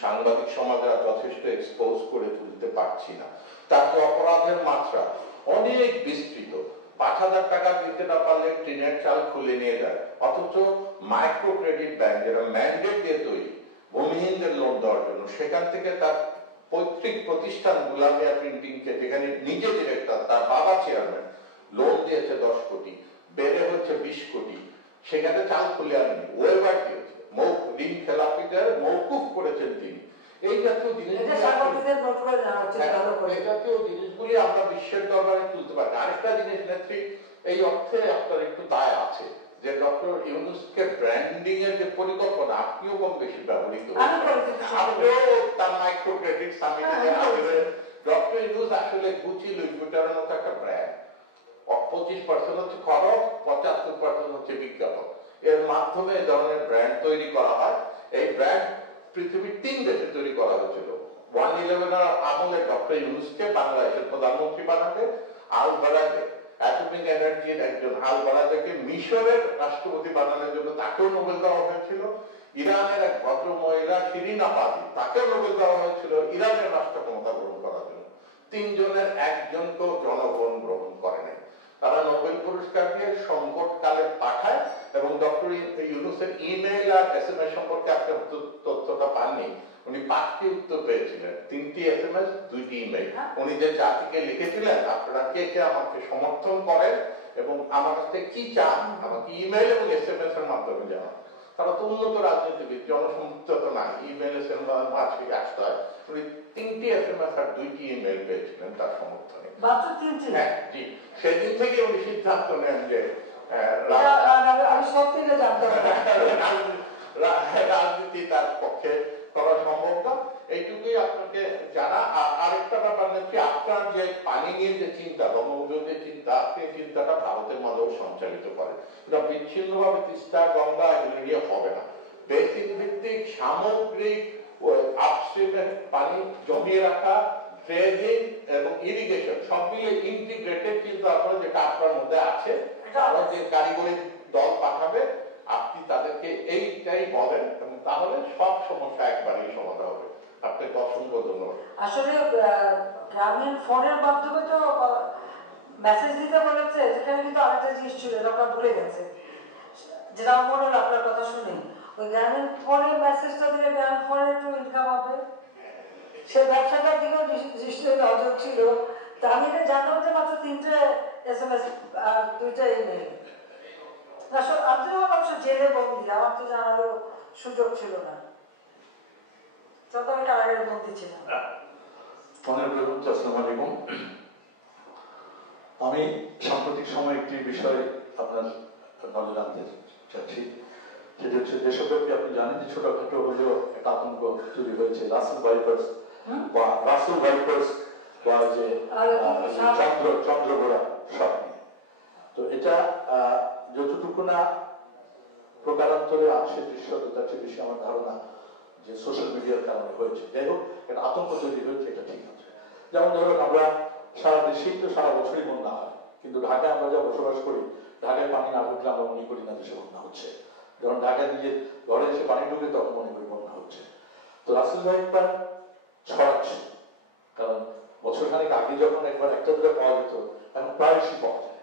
সাংবাদিক সমাজরা যথেষ্ট এক্সপোজ করে তুলতে পারছি না। তার যে অপরাধের মাত্রা অনেক বিস্তৃত, 5,000 টাকা দিতে না পারলে টিনের চাল খুলে নিয়ে যায়, অথচ মাইক্রো ক্রেডিট ব্যাংক যেটা ম্যান্ডেট দিয়ে তৈরি ভূমিহীনদের লোন দেওয়ার জন্য, সেখান থেকে তার পৈতৃক প্রতিষ্ঠান গুলামিয়া প্রিন্টিংকে, যেখানে নিজে ডিরেক্টর, তার বাবা চেয়ারম্যান, লোন দিয়েছে 10 কোটি, বেড়ে হচ্ছে 20 কোটি, সেখানে চাল খুলে আনেনি, ওয়েবার দিয়েছে, ঋণ খেলাপিদের মৌকুফ করেছেন তিনি। এই জাতীয় জিনিসগুলি আমরা বিশ্বের দরবারে তুলতে পারি। আরেকটা জিনিস নেত্রী, এই অর্থে আপনার একটু দায় আছে যে ডক্টর ইউনূসকে ব্র্যান্ডিং এর যে পরিকল্পনা আপনিও কম বেশি ব্যবহৃত আপনিও তার মাইক্রো ক্রেডিট সামিটে ডক্টর ইউনূস আসলে গুচি লুই ভুটানের মতো একটা ব্র্যান্ড। 25% হচ্ছে খরচ, 75% হচ্ছে বিজ্ঞাপন। এর মাধ্যমে এই ধরনের ব্র্যান্ড তৈরি করা হয়। এই ব্র্যান্ড পৃথিবীর 3 দেশে তৈরি করা হয়েছিল। 111 আমলে ডক্টর ইউনূসকে বাংলাদেশের প্রধানমন্ত্রী বানাবে, আল বারাদে অ্যাটমিক এনার্জির একজন, আল বারাদাকে মিশরের রাষ্ট্রপতি বানানোর জন্য তাকেও নোবেল দেওয়া হয়েছিল। ইরানের এক ভদ্র মহিলা শিরিন আবাদি, তাকেও নোবেল দেওয়া হয়েছিল ইরানের রাষ্ট্র ক্ষমতা গ্রহণ করার জন্য। 3 জনের একজনকেও জনগণ গ্রহণ করে নাই। তারা নোবেল পুরস্কার দিয়ে সংকটকালে পাঠায় এবং ডক্টর ইউনূসের ইমেইল আর SMS সম্পর্কে আপনি তথ্যটা পাননি। উনি 5টি উত্তর পেয়েছিলেন, 3টি SMS, 2টি ইমেইল। উনি যে জাতিকে লিখেছিলেন, আপনারা কে কে আমাকে সমর্থন করেন এবং আমার কাছে কি চান আমাকে ইমেইল এবং SMS এর মাধ্যমে জানান। তারা তো উন্নত রাজনীতিবিদ, জনসম্পৃক্ততা নাই, ইমেইল SMS মাঝে আসতে হয়। উনি 3টি SMS আর 2টি ইমেইল পেয়েছিলেন তার সমর্থনে। হ্যাঁ, জি। সেদিন থেকে উনি সিদ্ধান্ত নেন যে রাজনীতি তার পক্ষে করা সম্ভব না। এইটুকুই আপনাকে জানা। আরেকটা ব্যাপার হচ্ছে, আপনার যে পানি নিয়ে যে চিন্তা, বঙ্গবন্ধুর যে চিন্তা, আপনি চিন্তাটা ভারতের মাঝেও সঞ্চালিত করেন। এটা বিচ্ছিন্নভাবে তিস্তা, গঙ্গা এগুলো নিয়ে হবে না। বেসিন ভিত্তিক সামগ্রিক আপস্ট্রিমের পানি জমিয়ে রাখা, ড্রেজিং এবং ইরিগেশন সব মিলে ইন্টিগ্রেটেড চিন্তা আপনার, যেটা আপনার মধ্যে আছে। তারা যে কারিগরি দল পাঠাবে, আপনি তাদেরকে এইটাই বলেন এবং তাহলে সব সমস্যা একবারেই সমাধান হবে। আপনাকে অসংখ্য ধন্যবাদ। আসলে গ্রামীণ ফোনের মাধ্যমে তো মেসেজ দিতে বলেছে, যেখানে কিন্তু আরেকটা জিনিস ছিল যেটা আমরা ভুলে গেছে, যেটা আমার মনে হলো আপনার কথা শুনে, ওই গ্রামীণ ফোনের মেসেজটা দিলে গ্রামীণ ফোনের একটু ইনকাম হবে, সে ব্যবসাটার দিকেও নিশ্চয়ই নজর ছিল। তা আমি এটা জানলাম যে মাত্র 3টে SMS আর 2টা ইমেল। আসলে আমি তো অবশ্য জেলে বন্দি, আমার তো জানারও সুযোগ ছিল না। যত আমি কারাগারের মধ্যে ছিলাম। আসসালামু আলাইকুম। আমি সাম্প্রতিক সময় একটি বিষয় আপনার নজর আনতে চাচ্ছি, সেটা হচ্ছে দেশব্যাপী আপনি জানেন যে ছোটখাটো হলেও একটা আতঙ্ক তৈরি হয়েছে রাসেল ভাইপার্স বা যে চন্দ্রবোড়া সাপ নিয়ে। তো এটা যতটুকু না প্রকারান্তরে আংশিক দৃশ্যত, তার চেয়ে বেশি আমার ধারণা যে সোশ্যাল মিডিয়ার কারণে হয়েছে। যাই হোক, একটা আতঙ্ক তৈরি হয়েছে, এটা ঠিক আছে। যেমন ধরুন আমরা সারা দেশেই তো সারা বছরই বন্যা হয়, কিন্তু ঢাকায় আমরা যা বসবাস করি, ঢাকায় পানি না ঢুকলে আমরা মনে করি না দেশে বন্যা হচ্ছে। যখন ঢাকায় নিজের ঘরে এসে পানি ঢুকে তখন মনে করি বন্যা হচ্ছে। তো রাসেল ভাইপার ছড়াচ্ছে, কারণ বছরখানেক আগে যখন একবার একটা দুটো পাওয়া যেত, এখন প্রায়শই পাওয়া যায়।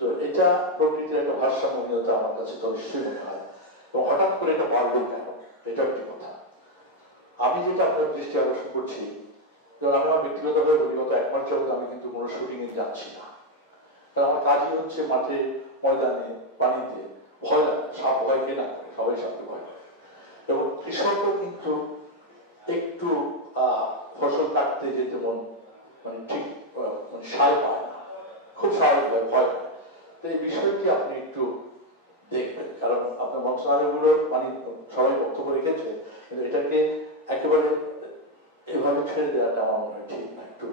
তো এটা প্রকৃতির একটা ভারসাম্যহীনতা আমার কাছে তো নিশ্চয়ই মনে হয়, এবং হঠাৎ করে এটা বাড়বে কেন, এটা একটি কথা। আমি যেটা আপনার দৃষ্টি আকর্ষণ করছি, যেমন আমি আমার ব্যক্তিগতভাবে বলি, গত 1 মাস যাবত আমি কিন্তু কোনো শুটিং এ যাচ্ছি না, কারণ আমার কাজই হচ্ছে মাঠে, ময়দানে, পানিতে। ভয় লাগে, সাপ ভয় কে না করে, সবাই সাপকে ভয় করে। এবং কৃষকও কিন্তু একটু ফসল কাটতে যেতে মানে ঠিক মানে সার পায় না, খুব স্বাভাবিকভাবে ভয় পায়। তো এই বিষয়টি আপনি একটু দেখবেন, কারণ আপনার মন্ত্রণালয়গুলো মানে সবাই বক্তব্য রেখেছে, কিন্তু এটাকে একেবারে এভাবে ছেড়ে দেওয়াটা আমার মনে হয় ঠিক না। একটু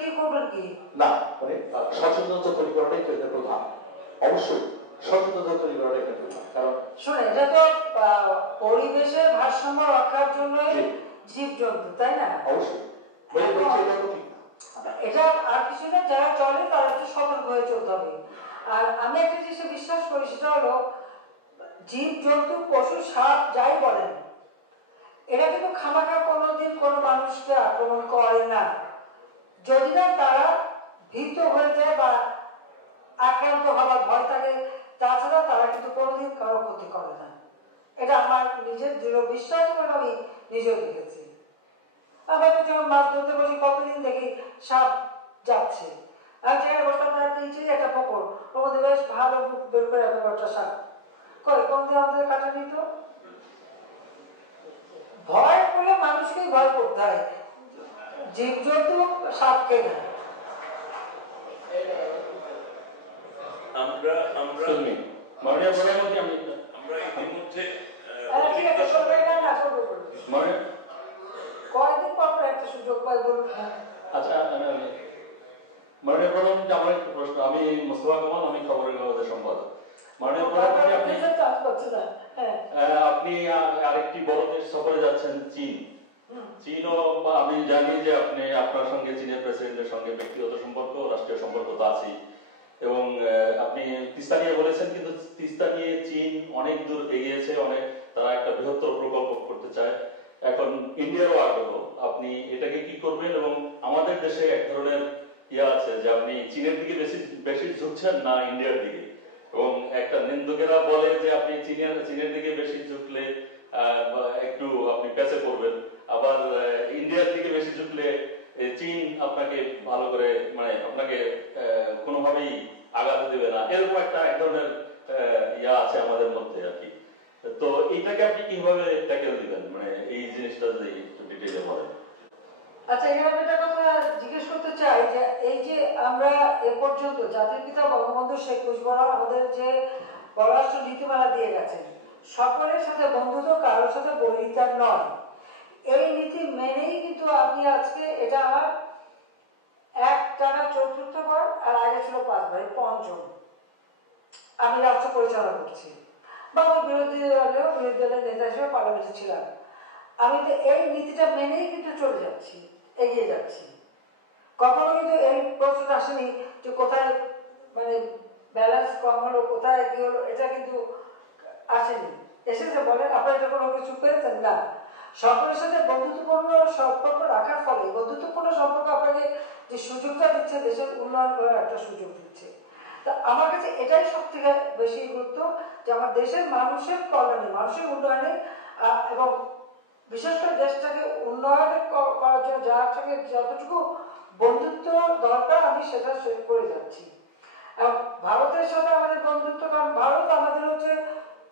কি করবেন কি না, মানে সচেতনতা তৈরি করাটাই তো এটা প্রধান। অবশ্যই সচেতনতা তৈরি করাটাই এটা প্রধান, কারণ শুনে এটা তো পরিবেশের ভারসাম্য রক্ষার জন্য জীবজন্তু, তাই না? অবশ্যই এটা তো ঠিক না। এটা আর কিছু না, যারা চলে তারা একটু সতর্ক হয়ে চলতে হবে। আর আমি একটা জিনিস বিশ্বাস করি, সেটা হলো জীব জন্তু, পশু, সাপ যাই বলেন, এরা কিন্তু খামাখা কোনোদিন কোনো মানুষকে আক্রমণ করে না, যদি না তারা ভীত হয়ে যায় বা আক্রান্ত হওয়ার ভয় থাকে। তাছাড়া তারা কিন্তু কোনোদিন কারো ক্ষতি করে না। এটা আমার নিজের দৃঢ় বিশ্বাস, এবং আমি নিজেও দেখেছি। আমরা তো যখন মাছ ধরতে বসি, কতদিন দেখি সাপ যাচ্ছে, আর জায়গায় বসতাম তার নিচেই একটা পুকুর, ওর মধ্যে বেশ ভালো মুখ বের করে এত একটা সাপ করে, কোনদিন আমাদের কাটা নিত? ভয় করলে মানুষকেই ভয় করতে হয়, জীবজন্তু সাপকে না। আমরা মাননীয় প্রধানমন্ত্রী, আমরা ইতিমধ্যে ঠিক আছে, করবে না না করবে কয়েকদিন পর একটা সুযোগ পাই, বলুন। আচ্ছা, মাননীয় প্রধানমন্ত্রী, আমার একটু প্রশ্ন। আমি মোস্তফা কামাল, আমি খবরের কাগজের সম্পাদক। মাননীয় প্রধানমন্ত্রী, আপনি আরেকটি বড় দেশ সফরে যাচ্ছেন, চীন। চীনও আমি জানি যে আপনি আপনার সঙ্গে চীনের প্রেসিডেন্টের সঙ্গে ব্যক্তিগত সম্পর্ক, রাষ্ট্রীয় সম্পর্ক তো আছেই, এবং আপনি তিস্তা নিয়ে বলেছেন, কিন্তু তিস্তা নিয়ে চীন অনেক দূর এগিয়েছে, তারা একটা বৃহত্তর প্রকল্প করতে চায়। এখন ইন্ডিয়ারও আগ্রহ, আপনি এটাকে কি করবেন? এবং আমাদের দেশে এক ধরনের আছে যে আপনি চীনের দিকে বেশি ঝুঁকছেন না ইন্ডিয়ার দিকে, এবং একটা নিন্দুকেরা বলে যে আপনি চীনের দিকে বেশি ঝুঁকলে একটু আপনি পেছে পড়বেন, আবার ইন্ডিয়ার দিকে বেশি ঝুঁকলে চীন আপনাকে ভালো করে আপনাকে কোনোভাবেই আগাতে দেবে না, এরকম এক ধরনের আছে আমাদের মধ্যে আর কি। তো এইটাকে আপনি কিভাবে ট্যাকেল দিবেন, এই জিনিসটা যদি একটু ডিটেইলে বলেন। আচ্ছা, এখানে আমি একটা কথা জিজ্ঞেস করতে চাই, যে এই যে আমরা এ পর্যন্ত জাতির পিতা বঙ্গবন্ধু শেখ মুজিবুর রহমান আমাদের যে পররাষ্ট্র নীতিমালা দিয়ে গেছেন, সকলের সাথে বন্ধুত্ব, কারোর সাথে বৈরিতা নয়, এই নীতি মেনেই কিন্তু আমি আজকে, এটা আমার টানা ৪র্থ বার, আর আগে ছিল 5 বার, 5ম আমি রাষ্ট্র পরিচালনা করছি, বা আমি বিরোধী দলের নেতা হিসেবে পার্লামেন্টে ছিলাম। আমি তো এই নীতিটা মেনেই কিন্তু চলে যাচ্ছি, এগিয়ে যাচ্ছি। কখনো কিন্তু এই প্রশ্নটা আসেনি যে কোথায় ব্যালেন্স কম হলো, কোথায় কি হলো, এটা কিন্তু আসেনি। এসেছে বলেন, আপনারা এটা কোনো কিছু পেয়েছেন না। সকলের সাথে বন্ধুত্বপূর্ণ সম্পর্ক রাখার ফলে, বন্ধুত্বপূর্ণ সম্পর্ক আপনাকে যে সুযোগটা দিচ্ছে, দেশের উন্নয়ন করার একটা সুযোগ দিচ্ছে। তা আমার কাছে এটাই সব থেকে বেশি গুরুত্ব, যে আমার দেশের মানুষের কল্যাণে, মানুষের উন্নয়নে, এবং বিশেষ করে দেশটাকে উন্নয়ন করার জন্য যার সঙ্গে যতটুকু বন্ধুত্ব দরকার, আমি সেটা করে যাচ্ছি। এবং ভারতের সাথে আমাদের বন্ধুত্ব, কারণ ভারত আমাদের হচ্ছে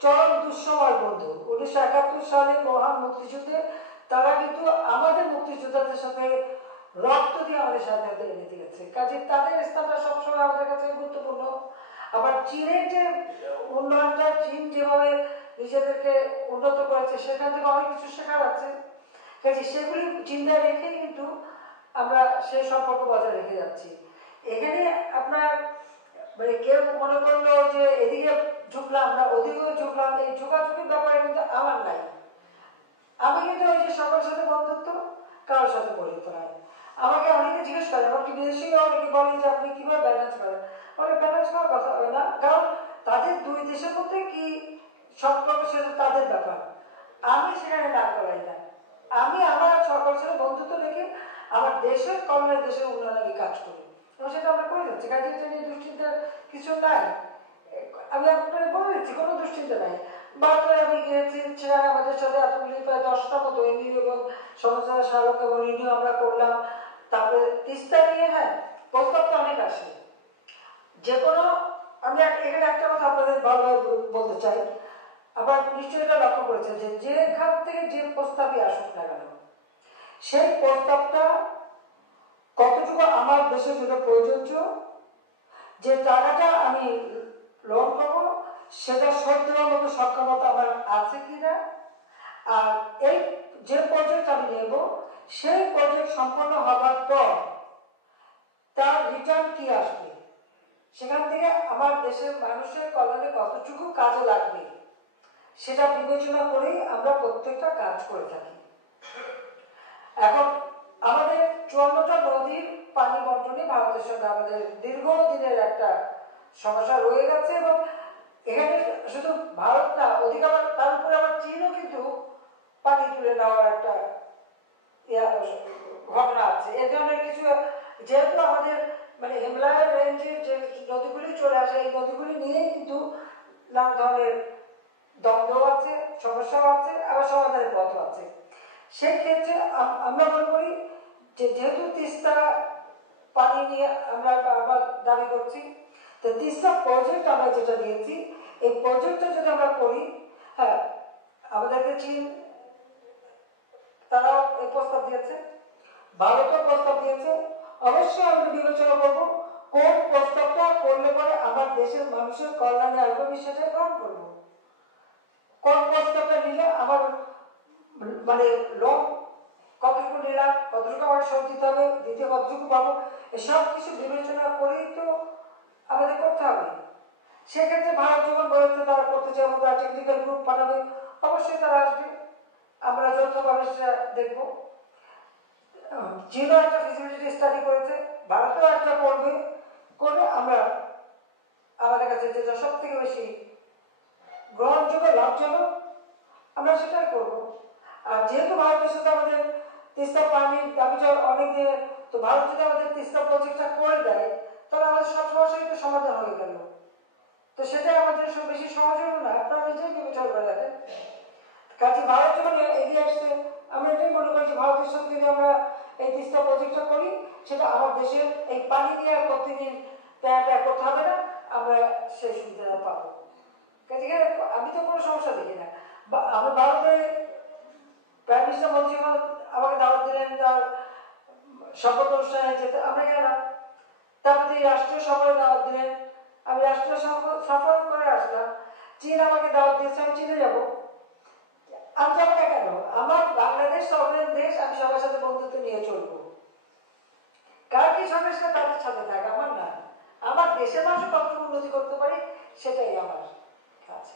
চরম দুঃসময় বন্ধু। 1971 সালে মহান মুক্তিযুদ্ধে তারা কিন্তু আমাদের মুক্তিযোদ্ধাদের সাথে রক্ত দিয়ে আমাদের স্বাধীনতা এনে দিয়েছে, কাজে তাদের স্থানটা সবসময় আমাদের কাছে গুরুত্বপূর্ণ। আবার চীনের যে উন্নয়নটা, চীন যেভাবে নিজেদেরকে উন্নত করেছে সেখান থেকে অনেক কিছু শেখার আছে, কাজে সেগুলি চিন্তা রেখে কিন্তু আমরা সেই সম্পর্ক বজায় রেখে যাচ্ছি। এখানে আপনার মানে কেউ মনে করলো যে এদিকে ঝুঁকলাম না ওদিকেও ঝুঁকলাম, এই ঝুঁকাঝুঁকির ব্যাপারে কিন্তু আমার নাই। আমি কিন্তু ওই যে সবার সাথে বন্ধুত্ব, কারোর সাথে বন্ধুত্ব নাই। আমাকে অনেকে জিজ্ঞেস করে, আমাকে বিদেশিও অনেকে বলে যে আপনি কিভাবে ব্যালেন্স করেন। ওরা ব্যালেন্স করার কথা হবে না, কারণ তাদের দুই দেশের মধ্যে কি সম্পর্ক সেটা তাদের ব্যাপার, আমি সেখানে না করাই না। আমি আমার সকলের সাথে বন্ধুত্ব রেখে আমার দেশের কল্যাণে, দেশের উন্নয়নে আমি কাজ করি এবং সেটা আমরা করে যাচ্ছি। কাজে এটা নিয়ে দুশ্চিন্তার কিছু নাই। আমি আপনাকে বলে দিচ্ছি, কোনো দুশ্চিন্তা নাই। বারবার আমি গিয়েছি, সেখানে আমাদের সাথে এতগুলি প্রায় 10টা মতো এমইউ এবং সংস্থার স্মারক এবং রিনিউ আমরা করলাম। তারপরে তিস্তা নিয়ে হ্যাঁ প্রস্তাব তো অনেক আসে, যে কোনো আমি এখানে একটা কথা আপনাদের ভালোভাবে বলতে চাই। আবার নিশ্চয়ই এটা লক্ষ্য করেছে যে যেখান থেকে যে প্রস্তাবই আসুক না কেন, সেই প্রস্তাবটা কতটুকু আমার দেশের জন্য প্রযোজ্য, যে টাকাটা আমি লোন করবো সেটা শোধ দেওয়ার মতো সক্ষমতা আমার আছে কিনা, আর এই যে প্রজেক্ট আমি নেব সেই প্রজেক্ট সম্পন্ন হবার পর তার রিটার্ন কি আসবে, সেখান থেকে আমার দেশের মানুষের কল্যাণে কতটুকু কাজে লাগবে সেটা বিবেচনা করেই আমরা প্রত্যেকটা কাজ করে থাকি। এখন আমাদের 54টা নদীর পানি বন্টনে ভারতের সঙ্গে আমাদের দীর্ঘদিনের একটা সমস্যা রয়ে গেছে এবং এখানে শুধু ভারত না, ওদিকে আবার তার উপরে আবার চীনও কিন্তু পানি তুলে নেওয়ার একটা ঘটনা আছে। এ ধরনের কিছু, যেহেতু আমাদের মানে হিমালয় রেঞ্জের যে নদীগুলি চলে আসে, এই নদীগুলি নিয়েই কিন্তু নানা ধরনের দ্বন্দ্ব আছে, সমস্যাও আছে, আবার সমাধানের পথও আছে। সেক্ষেত্রে আমরা মনে করি যে যেহেতু তিস্তা পানি নিয়ে আমরা আবার দাবি করছি, তো তিস্তা প্রজেক্ট আমরা যেটা দিয়েছি, এই প্রজেক্টটা যদি আমরা করি, হ্যাঁ আমাদেরকে চীন তারাও এই প্রস্তাব দিয়েছে, ভারতও প্রস্তাব দিয়েছে। অবশ্যই আমরা বিবেচনা করবো কোন প্রস্তাবটা করলে পরে আমার দেশের মানুষের কল্যাণে আসবে, আমি সেটা গ্রহণ করবো। কোন প্রস্তাবটা নিলে আমার মানে লোন কতটুকু নিলাম, কতটুকু আমার শোধ দিতে হবে, দ্বিতীয় কতটুকু পাবো, এসব কিছু বিবেচনা করেই তো আমাদের করতে হবে। সেক্ষেত্রে ভারত যখন বলেছে তারা করতে চাই এবং তারা টেকনিক্যাল গ্রুপ পাঠাবে, অবশ্যই তারা আসবে, আমরা যৌথভাবে সেটা দেখবো। চীনও একটা ফিজিবিলিটি স্টাডি করেছে, ভারতেও একটা করবে, করে আমরা আমাদের কাছে যেটা সব থেকে বেশি গ্রহণযোগ্য লাভজনক আমরা সেটাই করবো। আর যেহেতু ভারতের সাথে আমাদের তিস্তা পানির দাবিটা অনেক দিনের, তো ভারত যদি আমাদের তিস্তা প্রজেক্টটা করে দেয় তাহলে আমাদের সব সমস্যাই তো সমাধান হয়ে গেল, তো সেটাই আমাদের সব বেশি সহজ হলো না। আপনারা নিজেই বিবেচনা করে দেখেন। কাজে ভারত যখন এগিয়ে আসছে, আমরা এটাই মনে করি যে ভারতের সাথে যদি আমরা এই তিস্তা প্রজেক্টটা করি, সেটা আমার দেশের এই পানি দিয়ে আর প্রতিদিন ব্যয় করতে হবে না, আমরা সেই সুবিধাটা পাবো। কাজে আমি তো কোনো সমস্যা দেখি না। আমি ভারতে প্রাইম মিনিস্টার মোদী যখন আমাকে দাওয়াত দিলেন তার শপথ অনুষ্ঠানে যেতে, আমরা কেন, তারপরে রাষ্ট্রীয় সফরে দাওয়াত দিলেন, আমি রাষ্ট্রীয় সফর করে আসলাম। চীন আমাকে দাওয়াত দিয়েছে, আমি চীনে যাবো, আমি যাবো না কেন? আমার বাংলাদেশ সফরের দেশ, আমি সবার সাথে বন্ধুত্ব নিয়ে চলবো। কার কি সমস্যা তাদের সাথে থাকে, আমার না। আমার দেশের মানুষ কতটুকু উন্নতি করতে পারি সেটাই আমার কাজ।